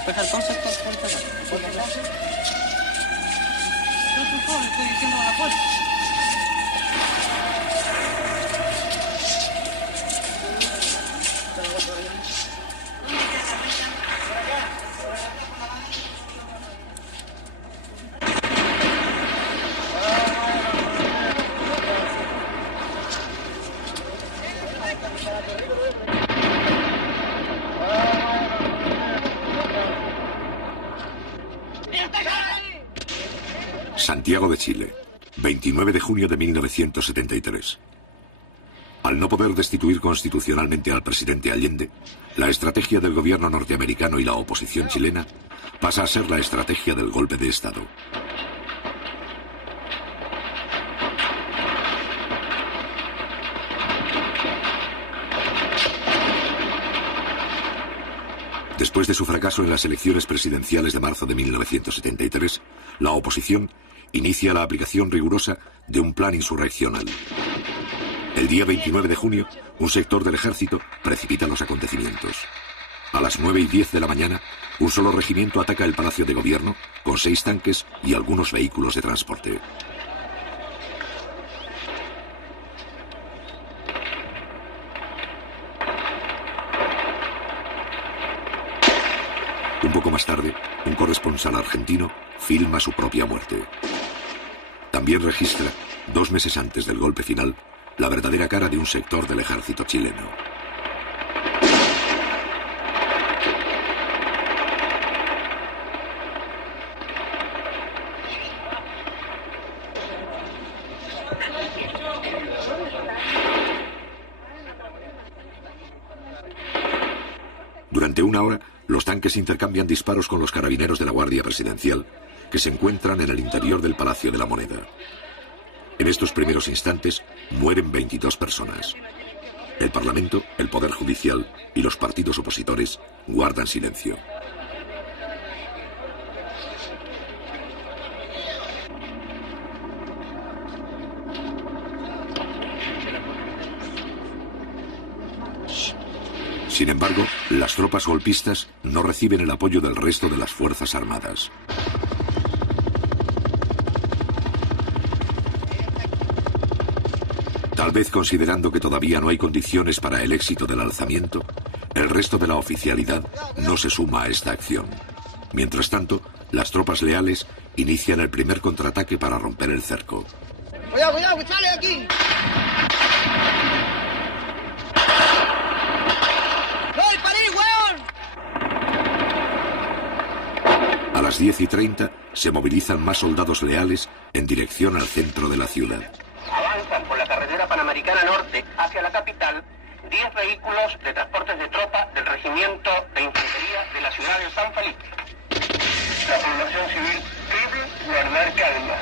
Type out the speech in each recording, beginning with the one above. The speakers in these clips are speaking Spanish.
que despejar todo el sector por esta parte. Por favor, estoy diciendo la puerta. Santiago de Chile, 29 de junio de 1973. Al no poder destituir constitucionalmente al presidente Allende, la estrategia del gobierno norteamericano y la oposición chilena pasa a ser la estrategia del golpe de Estado. Después de su fracaso en las elecciones presidenciales de marzo de 1973, la oposición inicia la aplicación rigurosa de un plan insurreccional. El día 29 de junio, un sector del ejército precipita los acontecimientos. A las 9:10 de la mañana, un solo regimiento ataca el Palacio de Gobierno con 6 tanques y algunos vehículos de transporte. Un poco más tarde, un corresponsal argentino filma su propia muerte. También registra, 2 meses antes del golpe final, la verdadera cara de un sector del ejército chileno. Durante una hora, los tanques intercambian disparos con los carabineros de la Guardia Presidencial, que se encuentran en el interior del Palacio de la Moneda. En estos primeros instantes mueren 22 personas. El Parlamento, el Poder Judicial y los partidos opositores guardan silencio. Sin embargo, las tropas golpistas no reciben el apoyo del resto de las Fuerzas Armadas. Tal vez considerando que todavía no hay condiciones para el éxito del alzamiento, el resto de la oficialidad no se suma a esta acción. Mientras tanto, las tropas leales inician el primer contraataque para romper el cerco. ¡Cuidado, cuidado, que sale aquí! A las 10:30 se movilizan más soldados leales en dirección al centro de la ciudad. Avanzan por la carretera Panamericana Norte hacia la capital 10 vehículos de transportes de tropa del Regimiento de Infantería de la ciudad de San Felipe. La población civil debe guardar calma.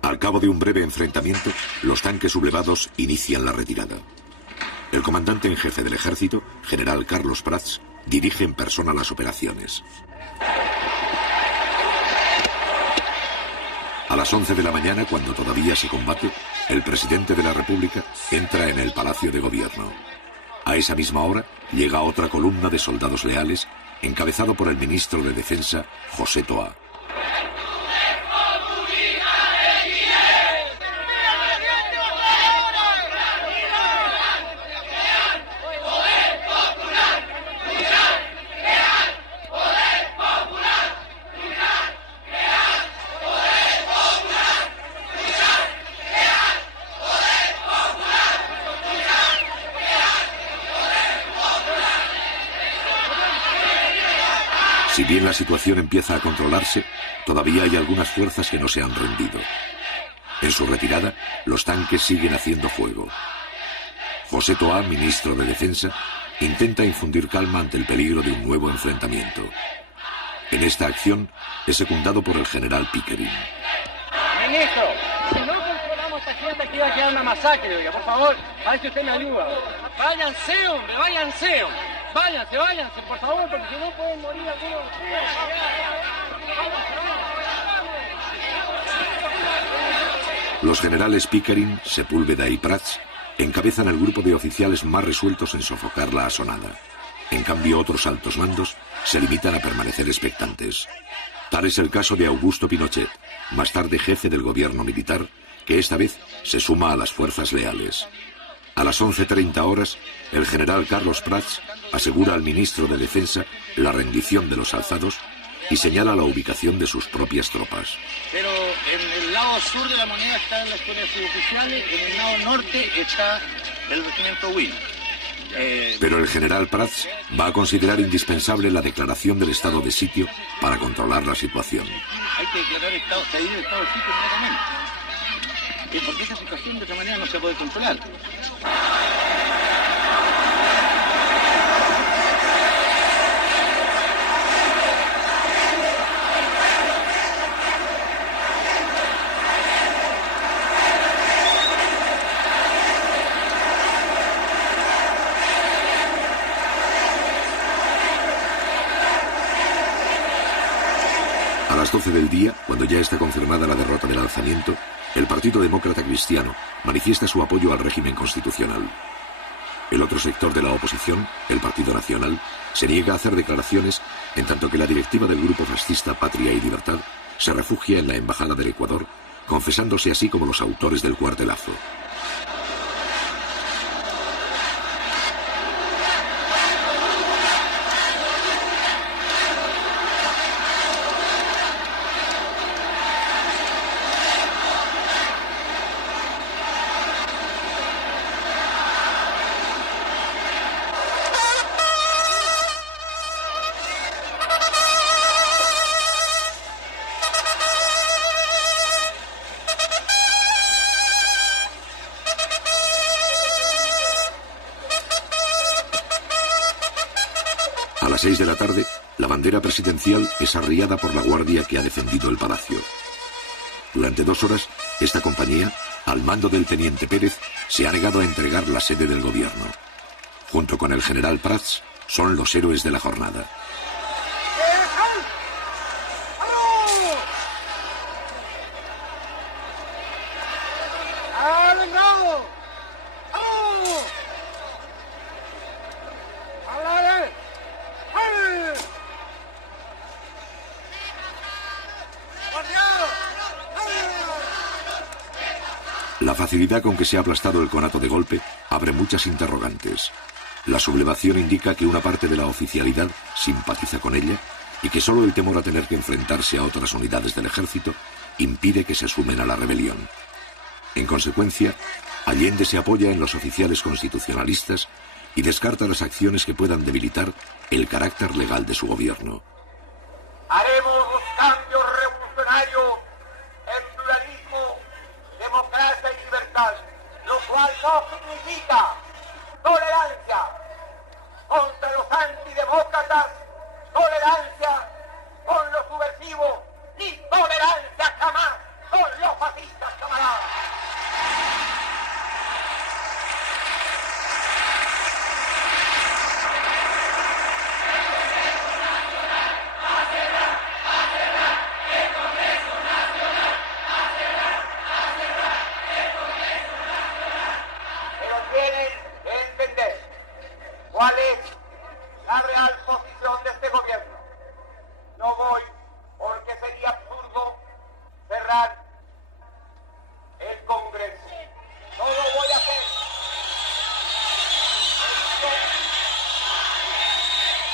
Al cabo de un breve enfrentamiento, los tanques sublevados inician la retirada. El comandante en jefe del ejército, general Carlos Prats, dirige en persona las operaciones. A las 11 de la mañana, cuando todavía se combate, el presidente de la República entra en el Palacio de Gobierno. A esa misma hora, llega otra columna de soldados leales, encabezado por el ministro de Defensa, José Toá. Si bien la situación empieza a controlarse, todavía hay algunas fuerzas que no se han rendido. En su retirada, los tanques siguen haciendo fuego. José Toá, ministro de Defensa, intenta infundir calma ante el peligro de un nuevo enfrentamiento. En esta acción es secundado por el general Pickering. Ministro, si no controlamos sienta que iba a quedar una masacre, oiga, por favor, a ver si usted me ayuda. Váyanse, hombre, váyanse, hombre. Váyanse, por favor, porque si no pueden morir algunos de ustedes. Los generales Pickering, Sepúlveda y Prats encabezan el grupo de oficiales más resueltos en sofocar la asonada. En cambio, otros altos mandos se limitan a permanecer expectantes. Tal es el caso de Augusto Pinochet, más tarde jefe del gobierno militar, que esta vez se suma a las fuerzas leales. A las 11:30 horas, el general Carlos Prats asegura al ministro de Defensa la rendición de los alzados y señala la ubicación de sus propias tropas. Pero en el lado sur de la moneda están las fuerzas suboficiales, en el lado norte está el regimiento Will. Pero el general Prats va a considerar indispensable la declaración del estado de sitio para controlar la situación. Hay que declarar estado de sitio inmediatamente. Porque esta situación de otra manera no se puede controlar. A las 12 del día, cuando ya está confirmada la derrota del alzamiento, el Partido Demócrata Cristiano manifiesta su apoyo al régimen constitucional. El otro sector de la oposición, el Partido Nacional, se niega a hacer declaraciones, en tanto que la directiva del grupo fascista Patria y Libertad se refugia en la Embajada del Ecuador, confesándose así como los autores del cuartelazo. A las 6 de la tarde, la bandera presidencial es arriada por la guardia que ha defendido el palacio. Durante 2 horas, esta compañía, al mando del teniente Pérez, se ha negado a entregar la sede del gobierno. Junto con el general Prats, son los héroes de la jornada. La facilidad con que se ha aplastado el conato de golpe abre muchas interrogantes. La sublevación indica que una parte de la oficialidad simpatiza con ella y que solo el temor a tener que enfrentarse a otras unidades del ejército impide que se sumen a la rebelión. En consecuencia, Allende se apoya en los oficiales constitucionalistas y descarta las acciones que puedan debilitar el carácter legal de su gobierno. Haremos un cambio revolucionario en pluralismo, democracia y libertad, lo cual no significa tolerancia contra los antidemócratas, tolerancia con los subversivos, ni tolerancia jamás con los fascistas, camaradas. ¿Cuál es la real posición de este gobierno? No voy porque sería absurdo cerrar el Congreso. No lo voy a hacer.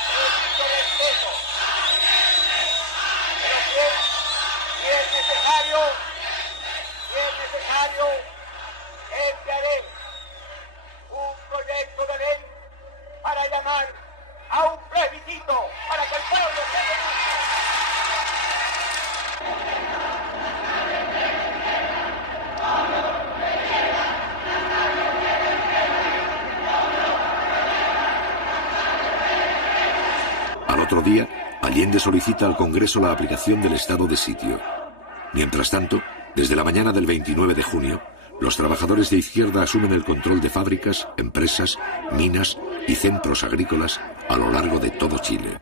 Necesito respeto. Pero si es necesario, enviaré un proyecto de ley para llamar a un plebiscito para que el pueblo se denuncie. Al otro día, Allende solicita al Congreso la aplicación del estado de sitio. Mientras tanto, desde la mañana del 29 de junio, los trabajadores de izquierda asumen el control de fábricas, empresas, minas y centros agrícolas a lo largo de todo Chile.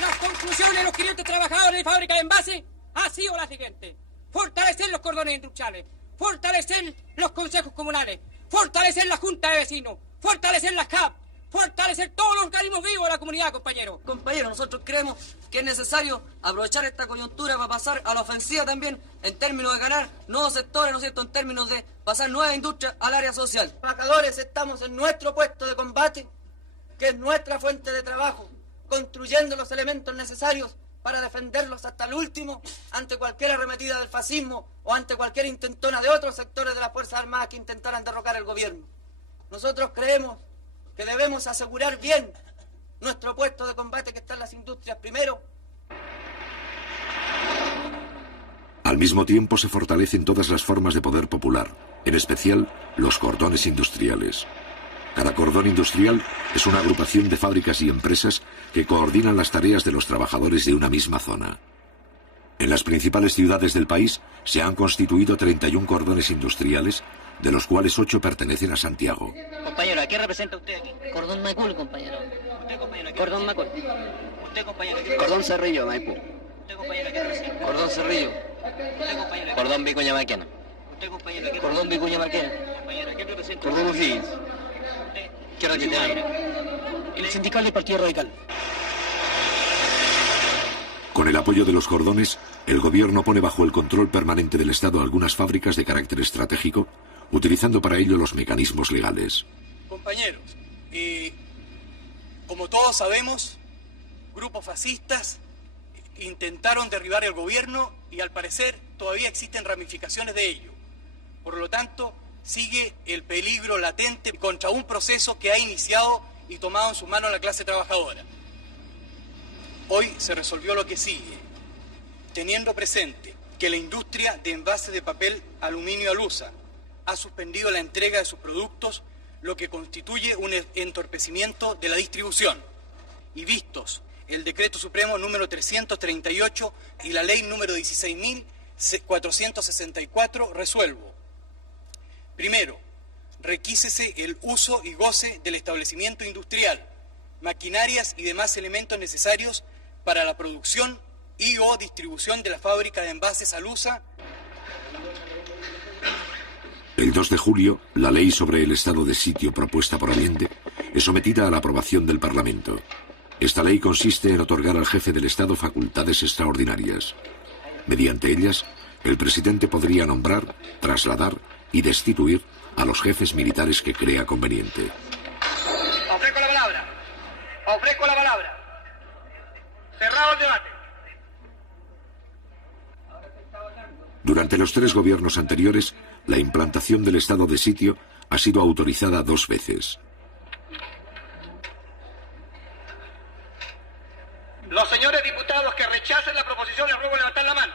Las conclusiones de los 500 trabajadores de fábrica de envase ha sido la siguiente: fortalecer los cordones industriales, fortalecer los consejos comunales, fortalecer la junta de vecinos, fortalecer las CAP, fortalecer todos los organismos vivos de la comunidad, compañeros. Compañeros, nosotros creemos que es necesario aprovechar esta coyuntura para pasar a la ofensiva también en términos de ganar nuevos sectores, ¿no es cierto?, en términos de pasar nuevas industrias al área social. Trabajadores, estamos en nuestro puesto de combate, que es nuestra fuente de trabajo, construyendo los elementos necesarios para defenderlos hasta el último ante cualquier arremetida del fascismo o ante cualquier intentona de otros sectores de las Fuerzas Armadas que intentaran derrocar el gobierno. Nosotros creemos que debemos asegurar bien nuestro puesto de combate, que está en las industrias primero. Al mismo tiempo se fortalecen todas las formas de poder popular, en especial los cordones industriales. Cada cordón industrial es una agrupación de fábricas y empresas que coordinan las tareas de los trabajadores de una misma zona. En las principales ciudades del país se han constituido 31 cordones industriales, de los cuales 8 pertenecen a Santiago. Compañero, ¿a qué representa usted aquí? Cordón Macul, compañero. ¿Usted, compañero, a qué Cordón representa? Macul. ¿Usted, compañero, a qué Cordón Cerrillo, Maipú. ¿Usted, compañero, a qué representa? Cordón Cerrillo. ¿Usted, compañero, a qué Cordón Vicuña Maquena. ¿Usted, compañero, a qué Cordón Vicuña Maquena. compañero, a qué representa? Cordón O'Higgins. ¿Usted? ¿Qué representa? El sindical del Partido Radical. Con el apoyo de los cordones, el gobierno pone bajo el control permanente del Estado algunas fábricas de carácter estratégico, utilizando para ello los mecanismos legales. Compañeros, como todos sabemos, grupos fascistas intentaron derribar el gobierno y al parecer todavía existen ramificaciones de ello. Por lo tanto, sigue el peligro latente contra un proceso que ha iniciado y tomado en sus manos la clase trabajadora. Hoy se resolvió lo que sigue, teniendo presente que la industria de envases de papel aluminio Alusa ha suspendido la entrega de sus productos, lo que constituye un entorpecimiento de la distribución. Y vistos el Decreto Supremo número 338 y la Ley número 16.464, resuelvo. Primero, requísese el uso y goce del establecimiento industrial, maquinarias y demás elementos necesarios para la producción y o distribución de la fábrica de envases Alusa. El 2 de julio, la ley sobre el estado de sitio propuesta por Allende es sometida a la aprobación del Parlamento. Esta ley consiste en otorgar al jefe del Estado facultades extraordinarias. Mediante ellas, el presidente podría nombrar, trasladar y destituir a los jefes militares que crea conveniente. Ofrezco la palabra. Ofrezco la palabra. Cerrado el debate. Durante los 3 gobiernos anteriores, la implantación del estado de sitio ha sido autorizada 2 veces. Los señores diputados que rechacen la proposición les ruego levantar la mano.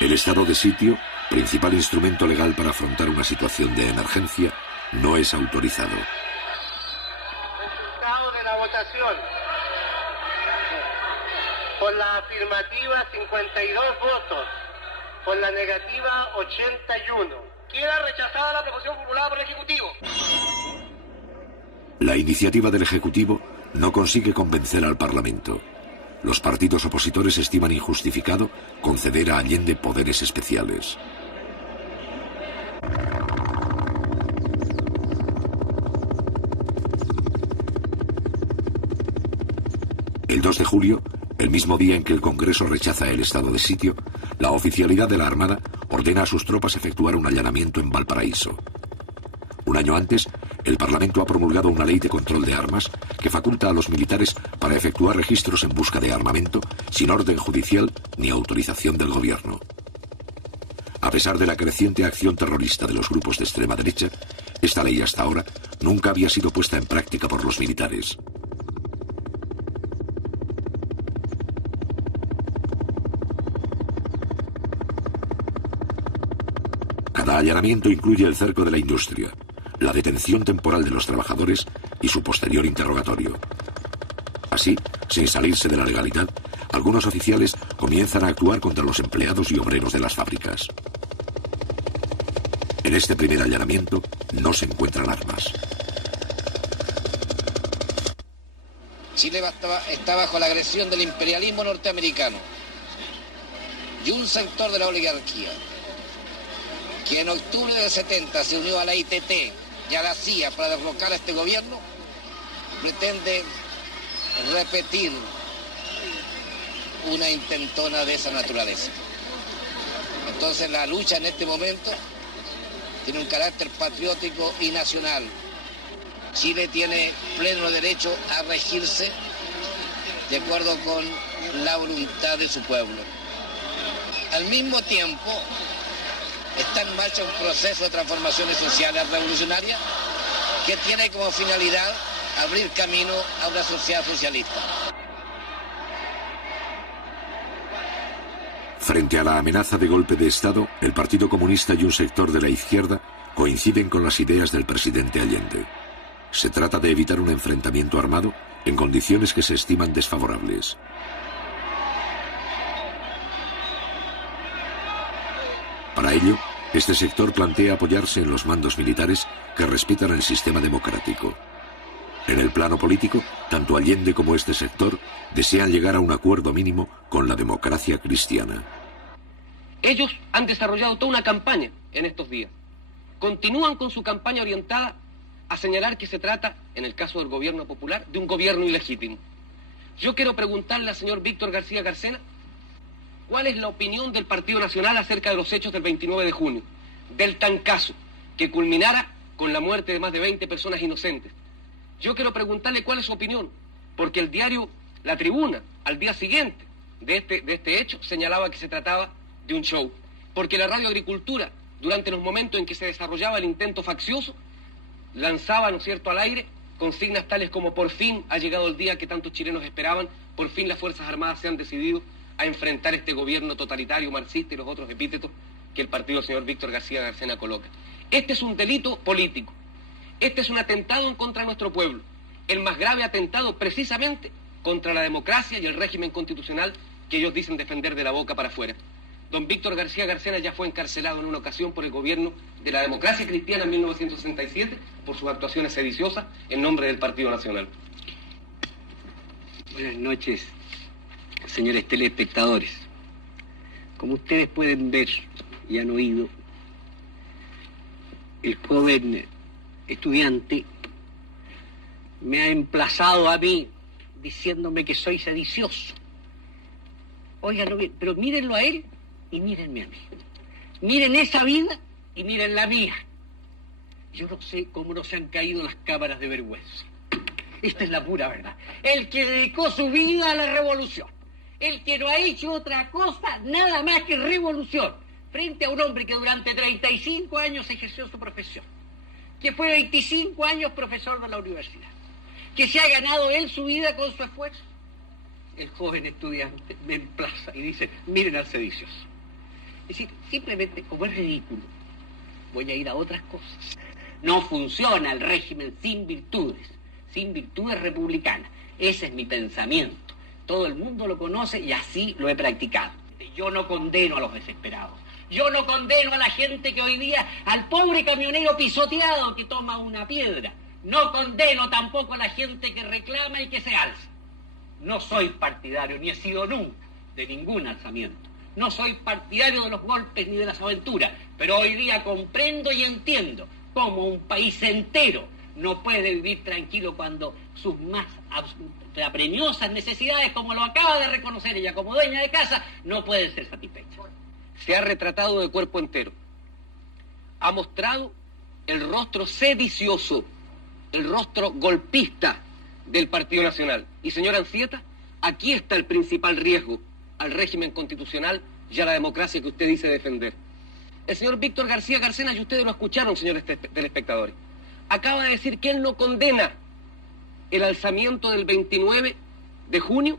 El estado de sitio, principal instrumento legal para afrontar una situación de emergencia, no es autorizado. Resultado de la votación. Por la afirmativa 52 votos. Por la negativa 81. Queda rechazada la proposición formulada por el Ejecutivo. La iniciativa del Ejecutivo no consigue convencer al Parlamento. Los partidos opositores estiman injustificado conceder a Allende poderes especiales. El 2 de julio, el mismo día en que el Congreso rechaza el estado de sitio, la oficialidad de la Armada ordena a sus tropas efectuar un allanamiento en Valparaíso. Un año antes, el Parlamento ha promulgado una ley de control de armas que faculta a los militares para efectuar registros en busca de armamento sin orden judicial ni autorización del gobierno. A pesar de la creciente acción terrorista de los grupos de extrema derecha, esta ley hasta ahora nunca había sido puesta en práctica por los militares. Cada allanamiento incluye el cerco de la industria, la detención temporal de los trabajadores y su posterior interrogatorio. Así, sin salirse de la legalidad, algunos oficiales comienzan a actuar contra los empleados y obreros de las fábricas. En este primer allanamiento no se encuentran armas. Chile está bajo la agresión del imperialismo norteamericano y un sector de la oligarquía que en octubre del 70 se unió a la ITT y a la CIA para derrocar a este gobierno, pretende repetir una intentona de esa naturaleza. Entonces la lucha en este momento tiene un carácter patriótico y nacional. Chile tiene pleno derecho a regirse de acuerdo con la voluntad de su pueblo. Al mismo tiempo, está en marcha un proceso de transformaciones sociales revolucionarias que tiene como finalidad abrir camino a una sociedad socialista. Frente a la amenaza de golpe de Estado, el Partido Comunista y un sector de la izquierda coinciden con las ideas del presidente Allende. Se trata de evitar un enfrentamiento armado en condiciones que se estiman desfavorables. Para ello, este sector plantea apoyarse en los mandos militares que respetan el sistema democrático. En el plano político, tanto Allende como este sector desean llegar a un acuerdo mínimo con la democracia cristiana. Ellos han desarrollado toda una campaña en estos días. Continúan con su campaña orientada a señalar que se trata, en el caso del gobierno popular, de un gobierno ilegítimo. Yo quiero preguntarle al señor Víctor García Garcena cuál es la opinión del Partido Nacional acerca de los hechos del 29 de junio, del tancazo que culminara con la muerte de más de 20 personas inocentes. Yo quiero preguntarle cuál es su opinión, porque el diario La Tribuna, al día siguiente de este hecho, señalaba que se trataba de un show, porque la Radio Agricultura, durante los momentos en que se desarrollaba el intento faccioso, lanzaba, ¿no es cierto?, al aire consignas tales como: por fin ha llegado el día que tantos chilenos esperaban, por fin las Fuerzas Armadas se han decidido a enfrentar este gobierno totalitario, marxista y los otros epítetos que el partido del señor Víctor García Garcena coloca. Este es un delito político, este es un atentado en contra de nuestro pueblo, el más grave atentado precisamente contra la democracia y el régimen constitucional que ellos dicen defender de la boca para afuera. Don Víctor García Garcena ya fue encarcelado en una ocasión por el gobierno de la democracia cristiana en 1967 por sus actuaciones sediciosas en nombre del Partido Nacional. Buenas noches, señores telespectadores. Como ustedes pueden ver y han oído, el joven estudiante me ha emplazado a mí diciéndome que soy sedicioso. Óiganlo bien, pero mírenlo a él y mírenme a mí. Miren esa vida y miren la mía. Yo no sé cómo no se han caído las cámaras de vergüenza. Esta es la pura verdad. El que dedicó su vida a la revolución, el que no ha hecho otra cosa, nada más que revolución, frente a un hombre que durante 35 años ejerció su profesión, que fue 25 años profesor de la universidad, que se ha ganado él su vida con su esfuerzo. El joven estudiante me emplaza y dice: miren al sedicioso. Es decir, simplemente, como es ridículo, voy a ir a otras cosas. No funciona el régimen sin virtudes republicanas. Ese es mi pensamiento. Todo el mundo lo conoce y así lo he practicado. Yo no condeno a los desesperados. Yo no condeno a la gente que hoy día, al pobre camionero pisoteado que toma una piedra. No condeno tampoco a la gente que reclama y que se alza. No soy partidario, ni he sido nunca, de ningún alzamiento. No soy partidario de los golpes ni de las aventuras, pero hoy día comprendo y entiendo cómo un país entero no puede vivir tranquilo cuando sus más apremiosas necesidades, como lo acaba de reconocer ella como dueña de casa, no pueden ser satisfechas. Se ha retratado de cuerpo entero. Ha mostrado el rostro sedicioso, el rostro golpista del Partido Nacional. Y señora Anzieta, aquí está el principal riesgo al régimen constitucional y a la democracia que usted dice defender. El señor Víctor García Garcena, y ustedes lo escucharon, señores telespectadores, acaba de decir que él no condena el alzamiento del 29 de junio,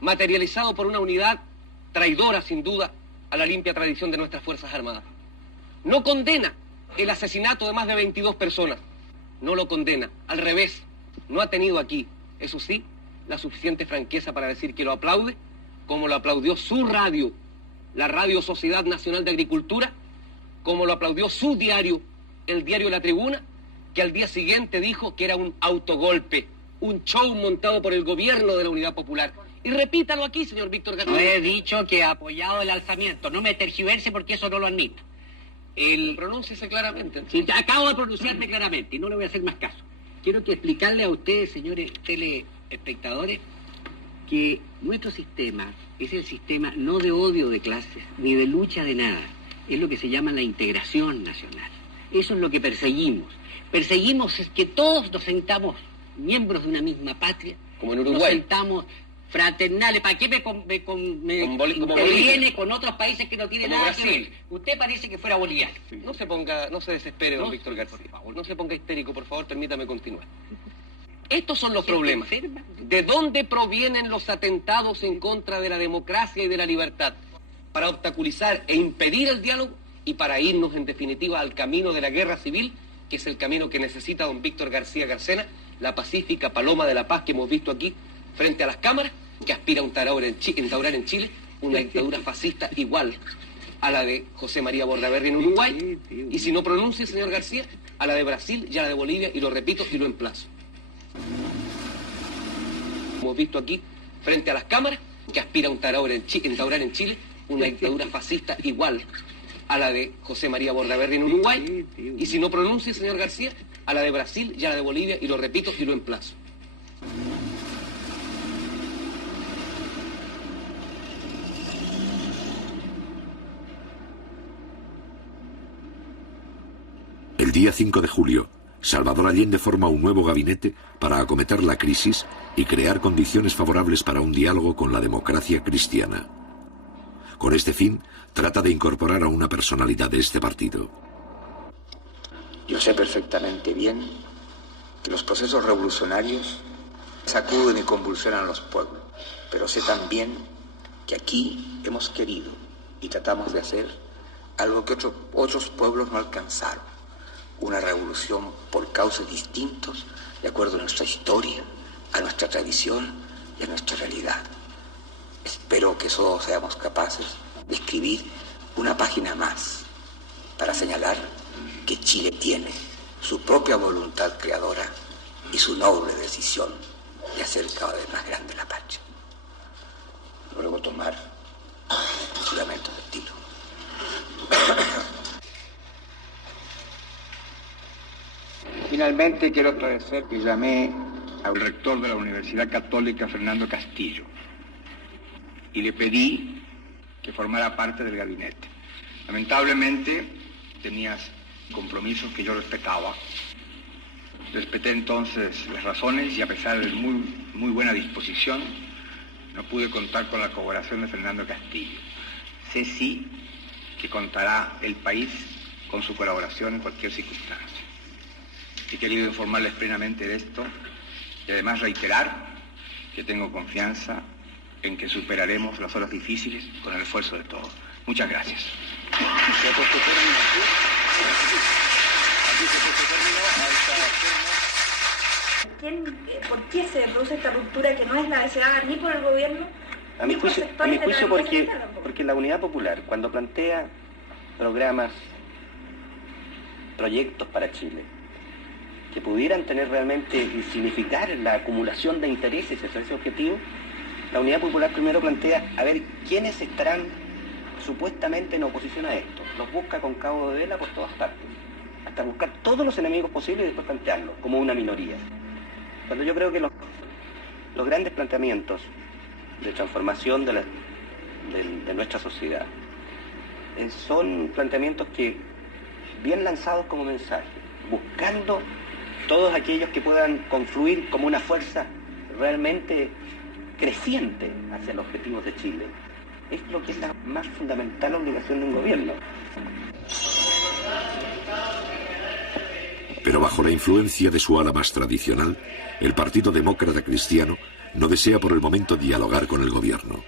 materializado por una unidad traidora, sin duda, a la limpia tradición de nuestras Fuerzas Armadas. no condena el asesinato de más de 22 personas. No lo condena. Al revés, no ha tenido aquí, eso sí, la suficiente franqueza para decir que lo aplaude, como lo aplaudió su radio, la Radio Sociedad Nacional de Agricultura, como lo aplaudió su diario, el diario La Tribuna, que al día siguiente dijo que era un autogolpe, un show montado por el gobierno de la Unidad Popular. Y repítalo aquí, señor Víctor García. No he dicho que he apoyado el alzamiento, no me tergiverse porque eso no lo admito. Pronúnciese claramente. Sí, acabo de pronunciarme claramente y no le voy a hacer más caso. Quiero que explicarle a ustedes, señores telespectadores, que nuestro sistema es el sistema no de odio de clases, ni de lucha de nada. Es lo que se llama la integración nacional. Eso es lo que perseguimos. Perseguimos es que todos nos sentamos miembros de una misma patria. Como en Uruguay. Nos sentamos fraternales. ¿Para qué me interviene con otros países que no tienen nada que ver? Usted parece que fuera boliviano. Sí. No se desespere, don Víctor García. Por favor, no se ponga histérico, por favor, permítame continuar. Estos son los problemas. ¿De dónde provienen los atentados en contra de la democracia y de la libertad? Para obstaculizar e impedir el diálogo y para irnos, en definitiva, al camino de la guerra civil, que es el camino que necesita don Víctor García Garcena, la pacífica paloma de la paz que hemos visto aquí frente a las cámaras, que aspira a instaurar en Chile una dictadura fascista igual a la de José María Bordaberry en Uruguay, y si no pronuncia, señor García, a la de Brasil y a la de Bolivia, y lo repito y lo emplazo. Hemos visto aquí frente a las cámaras, que aspira a instaurar en Chile una dictadura fascista igual a la de José María Bordaberry en Uruguay, y si no pronuncia, señor García, a la de Brasil y a la de Bolivia, y lo repito y lo emplazo. El día 5 de julio, Salvador Allende forma un nuevo gabinete para acometer la crisis y crear condiciones favorables para un diálogo con la democracia cristiana. Con este fin, trata de incorporar a una personalidad de este partido. Yo sé perfectamente bien que los procesos revolucionarios sacuden y convulsionan a los pueblos, pero sé también que aquí hemos querido y tratamos de hacer algo que otros pueblos no alcanzaron, una revolución por causas distintos, de acuerdo a nuestra historia, a nuestra tradición y a nuestra realidad. Espero que todos seamos capaces de escribir una página más para señalar que Chile tiene su propia voluntad creadora y su noble decisión de hacer cada vez más grande la patria. Luego tomar juramento de tiro. Finalmente quiero agradecer que llamé al rector de la Universidad Católica, Fernando Castillo, y le pedí que formara parte del gabinete. Lamentablemente tenías compromisos que yo respetaba. Respeté entonces las razones y a pesar de muy buena disposición, no pude contar con la colaboración de Fernando Castillo. Sé sí que contará el país con su colaboración en cualquier circunstancia. He querido informarles plenamente de esto y además reiterar que tengo confianza en que superaremos las horas difíciles con el esfuerzo de todos. Muchas gracias. ¿Por qué se produce esta ruptura que no es la deseada ni por el gobierno? A mi juicio porque la Unidad Popular, cuando plantea programas, proyectos para Chile, que pudieran tener realmente y significar la acumulación de intereses hacia ese objetivo, la Unidad Popular primero plantea a ver quiénes estarán supuestamente en oposición a esto. Los busca con cabo de vela por todas partes, hasta buscar todos los enemigos posibles y después plantearlos como una minoría. Cuando yo creo que los grandes planteamientos de transformación de nuestra sociedad son planteamientos que, bien lanzados como mensaje, buscando todos aquellos que puedan confluir como una fuerza realmente creciente hacia los objetivos de Chile, es lo que es la más fundamental obligación de un gobierno. Pero bajo la influencia de su ala más tradicional, el Partido Demócrata Cristiano no desea por el momento dialogar con el gobierno.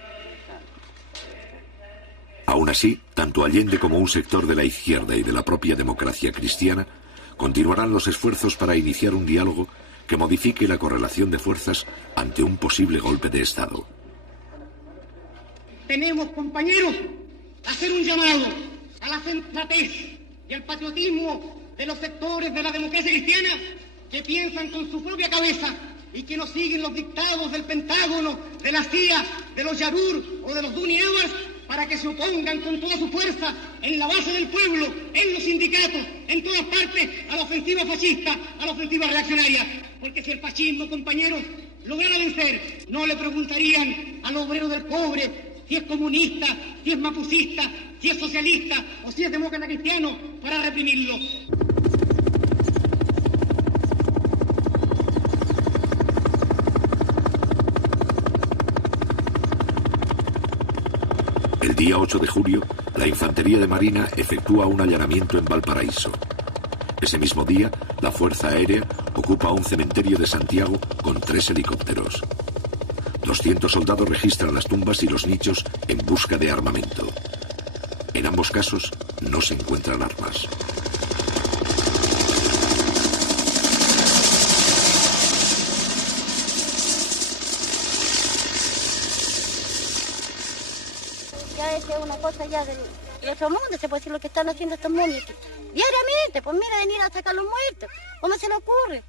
Aún así, tanto Allende como un sector de la izquierda y de la propia democracia cristiana continuarán los esfuerzos para iniciar un diálogo que modifique la correlación de fuerzas ante un posible golpe de Estado. Tenemos, compañeros, hacer un llamado a la sensatez y al patriotismo de los sectores de la democracia cristiana que piensan con su propia cabeza y que no siguen los dictados del Pentágono, de la CIA, de los Yarur o de los Duni Evers, para que se opongan con toda su fuerza en la base del pueblo, en los sindicatos, en todas partes, a la ofensiva fascista, a la ofensiva reaccionaria. Porque si el fascismo, compañeros, lograra vencer, no le preguntarían al obrero del cobre si es comunista, si es mapucista, si es socialista o si es demócrata cristiano para reprimirlo. El día 8 de julio, la Infantería de Marina efectúa un allanamiento en Valparaíso. Ese mismo día, la Fuerza Aérea ocupa un cementerio de Santiago con 3 helicópteros. 200 soldados registran las tumbas y los nichos en busca de armamento. En ambos casos, no se encuentran armas. Ya es una cosa ya del otro mundo, se puede decir lo que están haciendo estos momios. Diariamente, pues mira, venir a sacar los muertos. ¿Cómo se le ocurre?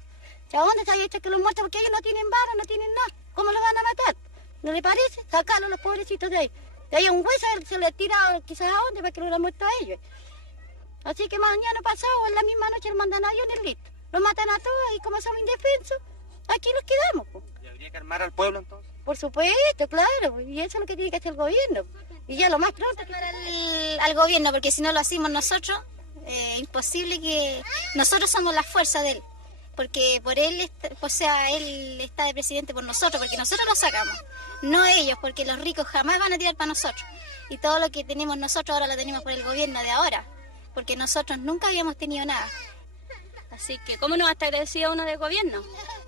¿A dónde se ha hecho que los muertos? Porque ellos no tienen balas, no tienen nada. ¿Cómo los van a matar? ¿No le parece? Sacarlos los pobrecitos de ahí. De ahí un hueso se le tira quizás a dónde para que lo hubieran muerto a ellos. Así que mañana pasado, en la misma noche, le mandan aviones listos. Los matan a todos y como somos indefensos, aquí los quedamos. Pues. ¿Y habría que armar al pueblo entonces? Por supuesto, claro. Y eso es lo que tiene que hacer el gobierno. Y ya lo más pronto al gobierno, porque si no lo hacemos nosotros, imposible que... Nosotros somos la fuerza de él. Porque por él, o sea, él está de presidente por nosotros, porque nosotros lo sacamos, no ellos, porque los ricos jamás van a tirar para nosotros. Y todo lo que tenemos nosotros ahora lo tenemos por el gobierno de ahora, porque nosotros nunca habíamos tenido nada. Así que, ¿cómo no va a estar agradecido uno del gobierno?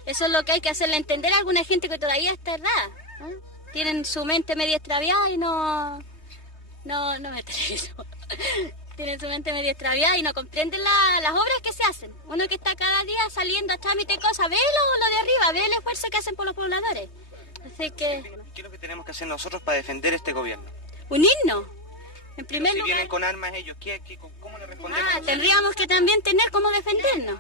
Eso es lo que hay que hacerle entender a alguna gente que todavía está errada. Tienen su mente medio extraviada y no me eso. Tienen su mente medio extraviada y no comprenden las obras que se hacen. Uno que está cada día saliendo a trámite cosas, ve lo de arriba, ve el esfuerzo que hacen por los pobladores. Así que... ¿Qué es lo que tenemos que hacer nosotros para defender este gobierno? Unirnos. En primer lugar... Si vienen con armas ellos, ¿cómo le respondemos? Tendríamos que también tener cómo defendernos.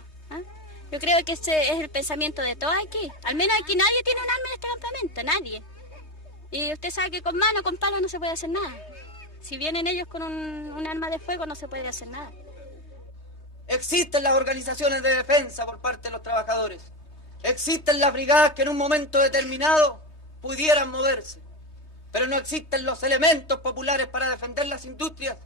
Yo creo que ese es el pensamiento de todos aquí. Al menos aquí nadie tiene un arma en este campamento, nadie. Y usted sabe que con mano, con palo no se puede hacer nada. Si vienen ellos con un arma de fuego no se puede hacer nada. Existen las organizaciones de defensa por parte de los trabajadores. Existen las brigadas que en un momento determinado pudieran moverse. Pero no existen los elementos populares para defender las industrias,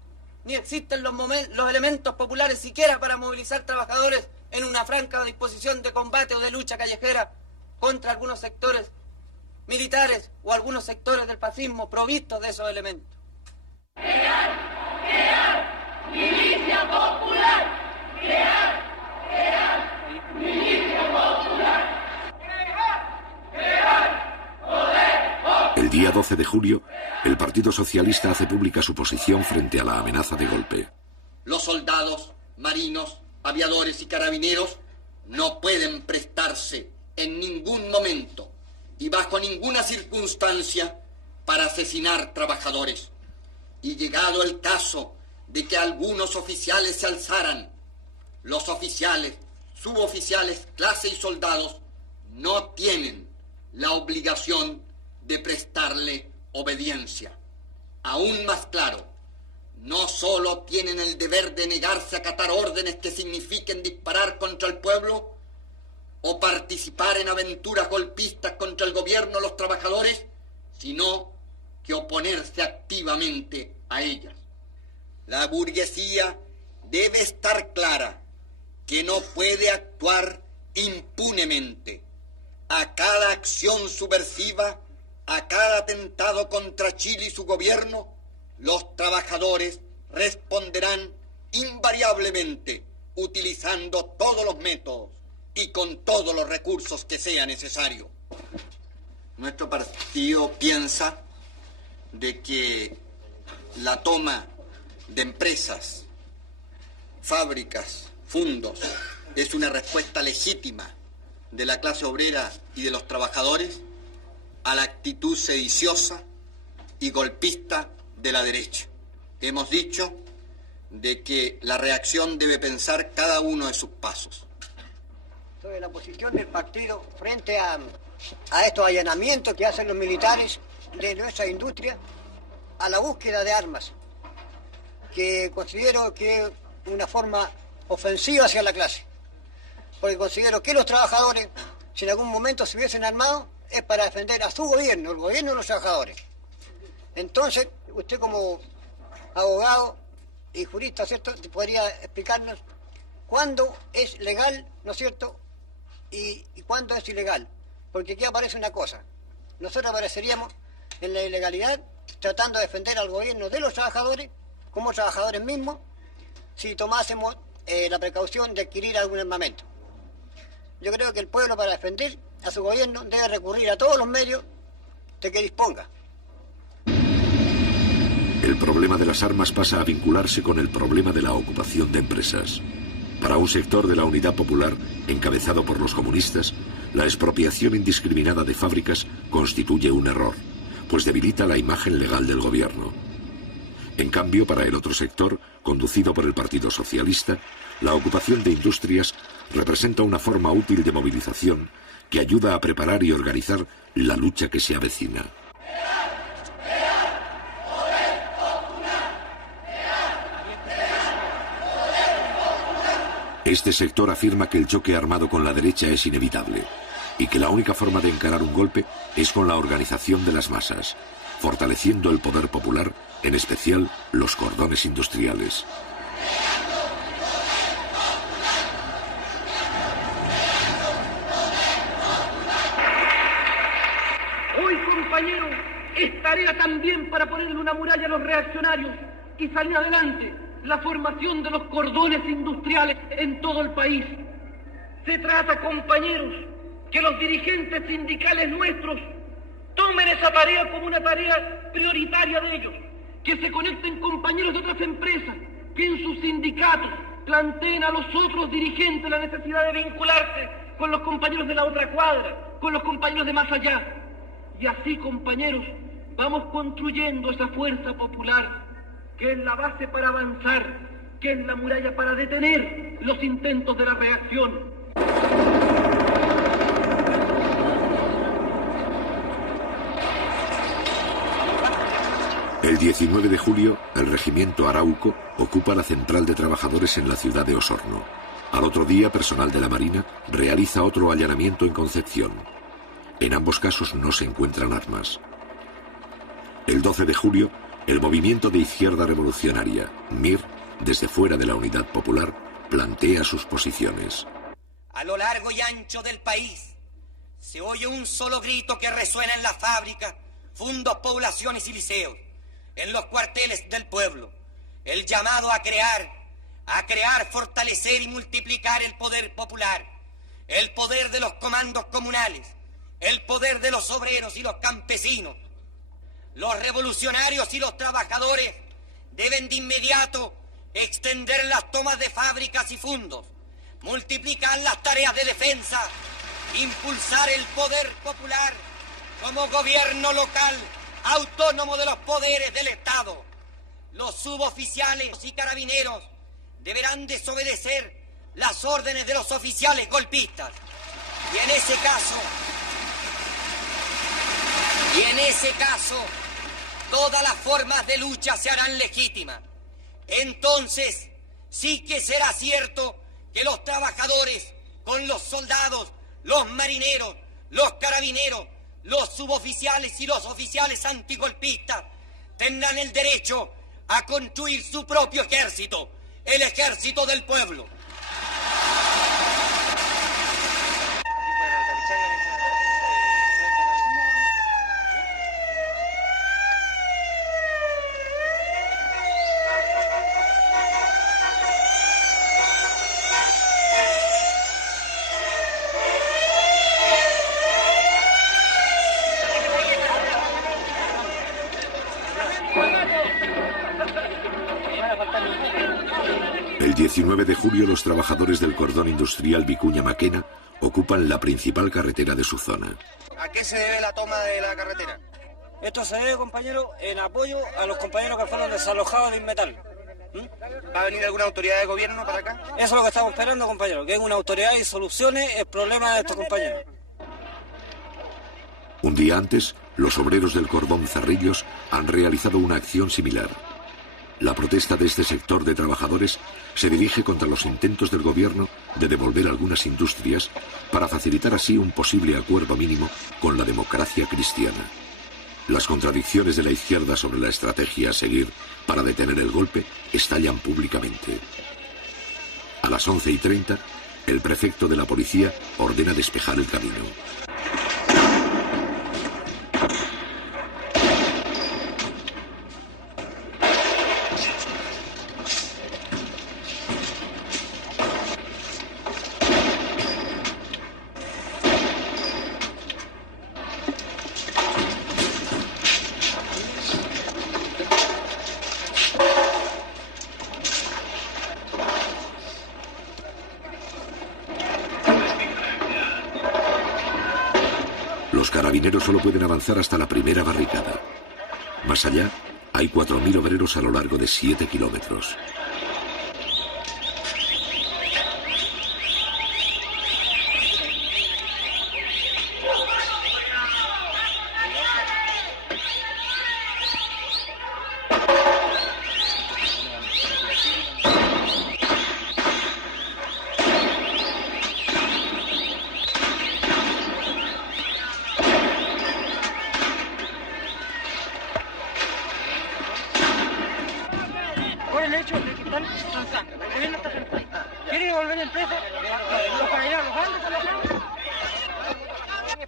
ni existen los elementos populares siquiera para movilizar trabajadores en una franca disposición de combate o de lucha callejera contra algunos sectores militares o algunos sectores del fascismo provistos de esos elementos. ¡Crear! ¡Milicia popular! ¡Crear! ¡Milicia popular! ¡Crear! ¡Poder! El día 12 de julio, el Partido Socialista hace pública su posición frente a la amenaza de golpe. Los soldados, marinos, aviadores y carabineros no pueden prestarse en ningún momento y bajo ninguna circunstancia para asesinar trabajadores. Y llegado el caso de que algunos oficiales se alzaran, los oficiales, suboficiales, clase y soldados no tienen la obligación de prestarle obediencia. Aún más claro, no solo tienen el deber de negarse a acatar órdenes que signifiquen disparar contra el pueblo o participar en aventuras golpistas contra el gobierno o los trabajadores, sino que oponerse activamente a ellas. La burguesía debe estar clara que no puede actuar impunemente. A cada acción subversiva, a cada atentado contra Chile y su gobierno, los trabajadores responderán invariablemente utilizando todos los métodos y con todos los recursos que sea necesario. Nuestro partido piensa de que la toma de empresas, fábricas, fundos, es una respuesta legítima de la clase obrera y de los trabajadores a la actitud sediciosa y golpista de la derecha. Hemos dicho de que la reacción debe pensar cada uno de sus pasos. Sobre la posición del partido frente a estos allanamientos que hacen los militares de nuestra industria a la búsqueda de armas, que considero que es una forma ofensiva hacia la clase, porque considero que los trabajadores, si en algún momento se hubiesen armado, es para defender a su gobierno, el gobierno de los trabajadores. Entonces, usted como abogado y jurista, ¿cierto?, podría explicarnos cuándo es legal, ¿no es cierto?, y cuándo es ilegal. Porque aquí aparece una cosa. Nosotros apareceríamos en la ilegalidad tratando de defender al gobierno de los trabajadores, como trabajadores mismos, si tomásemos la precaución de adquirir algún armamento. Yo creo que el pueblo, para defender a su gobierno, debe recurrir a todos los medios de que disponga. El problema de las armas pasa a vincularse con el problema de la ocupación de empresas. Para un sector de la Unidad Popular, encabezado por los comunistas, la expropiación indiscriminada de fábricas constituye un error, pues debilita la imagen legal del gobierno. En cambio, para el otro sector, conducido por el Partido Socialista, la ocupación de industrias representa una forma útil de movilización que ayuda a preparar y organizar la lucha que se avecina. Este sector afirma que el choque armado con la derecha es inevitable y que la única forma de encarar un golpe es con la organización de las masas, fortaleciendo el poder popular, en especial los cordones industriales. Hoy, compañeros, es tarea también para ponerle una muralla a los reaccionarios y salir adelante la formación de los cordones industriales en todo el país. Se trata, compañeros, que los dirigentes sindicales nuestros tomen esa tarea como una tarea prioritaria de ellos, que se conecten compañeros de otras empresas, que en sus sindicatos planteen a los otros dirigentes la necesidad de vincularse con los compañeros de la otra cuadra, con los compañeros de más allá. Y así, compañeros, vamos construyendo esa fuerza popular que es la base para avanzar, que es la muralla para detener los intentos de la reacción. El 19 de julio, el regimiento Arauco ocupa la central de trabajadores en la ciudad de Osorno. Al otro día, personal de la Marina realiza otro allanamiento en Concepción. En ambos casos no se encuentran armas. El 12 de julio, el movimiento de izquierda revolucionaria, MIR, desde fuera de la Unidad Popular, plantea sus posiciones. A lo largo y ancho del país se oye un solo grito que resuena en las fábricas, fundos, poblaciones y liceos, en los cuarteles del pueblo. El llamado a crear, fortalecer y multiplicar el poder popular, el poder de los comandos comunales, el poder de los obreros y los campesinos. Los revolucionarios y los trabajadores deben de inmediato extender las tomas de fábricas y fundos, multiplicar las tareas de defensa, impulsar el poder popular como gobierno local autónomo de los poderes del Estado. Los suboficiales y carabineros deberán desobedecer las órdenes de los oficiales golpistas. Y en ese caso, todas las formas de lucha se harán legítimas. Entonces, sí que será cierto que los trabajadores, con los soldados, los marineros, los carabineros, los suboficiales y los oficiales antigolpistas, tendrán el derecho a construir su propio ejército, el ejército del pueblo. El 19 de julio los trabajadores del cordón industrial Vicuña-Maquena ocupan la principal carretera de su zona. ¿A qué se debe la toma de la carretera? Esto se debe, compañero, en apoyo a los compañeros que fueron desalojados de Inmetal. ¿Va a venir alguna autoridad de gobierno para acá? Eso es lo que estamos esperando, compañero, que venga una autoridad y solucione el problema de estos compañeros. Un día antes, los obreros del cordón Cerrillos han realizado una acción similar. La protesta de este sector de trabajadores se dirige contra los intentos del gobierno de devolver algunas industrias para facilitar así un posible acuerdo mínimo con la democracia cristiana. Las contradicciones de la izquierda sobre la estrategia a seguir para detener el golpe estallan públicamente. A las 11:30, el prefecto de la policía ordena despejar el camino. Los carabineros solo pueden avanzar hasta la primera barricada. Más allá, hay 4.000 obreros a lo largo de 7 kilómetros. Por el hecho de que están transando. El gobierno está transando. ¿Quieren devolver el preso? ¿Los carabineros los van desalojando?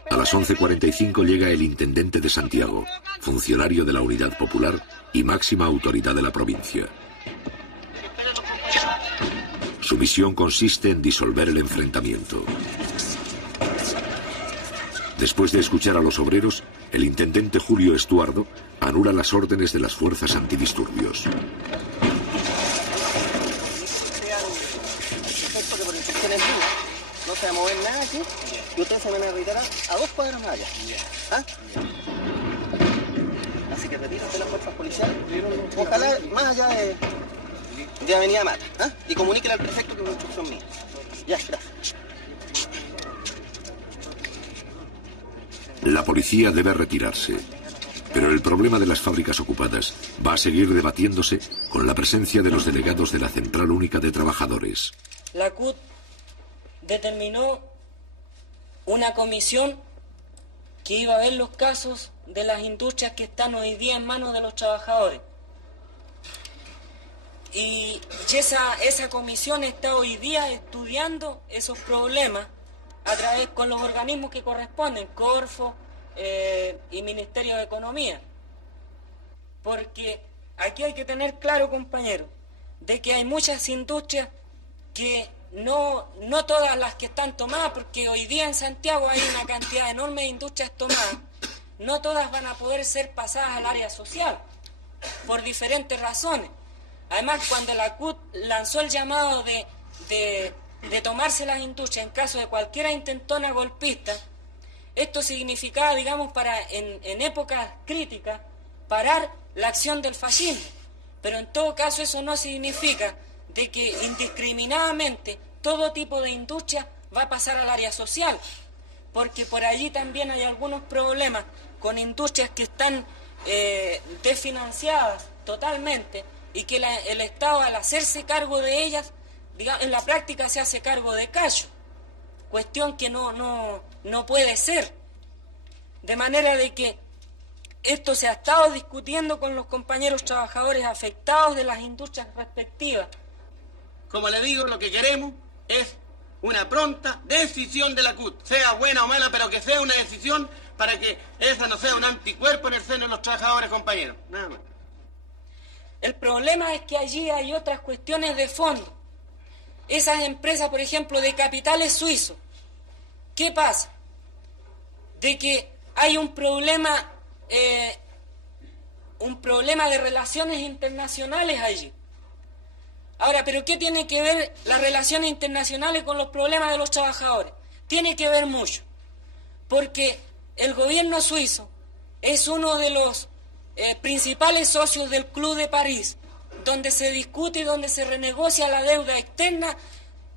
A las 11:45 llega el intendente de Santiago, funcionario de la Unidad Popular y máxima autoridad de la provincia. Su misión consiste en disolver el enfrentamiento. Después de escuchar a los obreros, el intendente Julio Estuardo anula las órdenes de las fuerzas antidisturbios. No se va a mover nada aquí y ustedes se van a retirar a 2 cuadras más allá. ¿Ah? Así que retírense las fuerzas policiales, ojalá más allá de Avenida Mata. ¿Ah? Y comuníquenle al prefecto que es una instrucción mía. Ya, gracias. La policía debe retirarse, pero el problema de las fábricas ocupadas va a seguir debatiéndose con la presencia de los delegados de la Central Única de Trabajadores. La CUT determinó una comisión que iba a ver los casos de las industrias que están hoy día en manos de los trabajadores. Y esa comisión está hoy día estudiando esos problemas a través con los organismos que corresponden, Corfo y Ministerio de Economía. Porque aquí hay que tener claro, compañeros, de que hay muchas industrias que no todas las que están tomadas, porque hoy día en Santiago hay una cantidad enorme de industrias tomadas, no todas van a poder ser pasadas al área social, por diferentes razones. Además, cuando la CUT lanzó el llamado de tomarse las industrias en caso de cualquier intentona golpista, esto significaba, digamos, en épocas críticas, parar la acción del fascismo. Pero en todo caso eso no significa de que indiscriminadamente todo tipo de industria va a pasar al área social, porque por allí también hay algunos problemas con industrias que están desfinanciadas totalmente y que el Estado, al hacerse cargo de ellas, digamos, en la práctica se hace cargo de callo, cuestión que no puede ser. De manera de que esto se ha estado discutiendo con los compañeros trabajadores afectados de las industrias respectivas. Como le digo, lo que queremos es una pronta decisión de la CUT, sea buena o mala, pero que sea una decisión para que esa no sea un anticuerpo en el seno de los trabajadores, compañeros. Nada más. El problema es que allí hay otras cuestiones de fondo. Esas empresas, por ejemplo, de capitales suizos, ¿qué pasa? De que hay un problema de relaciones internacionales allí. Ahora, ¿pero qué tiene que ver las relaciones internacionales con los problemas de los trabajadores? Tiene que ver mucho, porque el gobierno suizo es uno de los principales socios del Club de París, donde se discute y donde se renegocia la deuda externa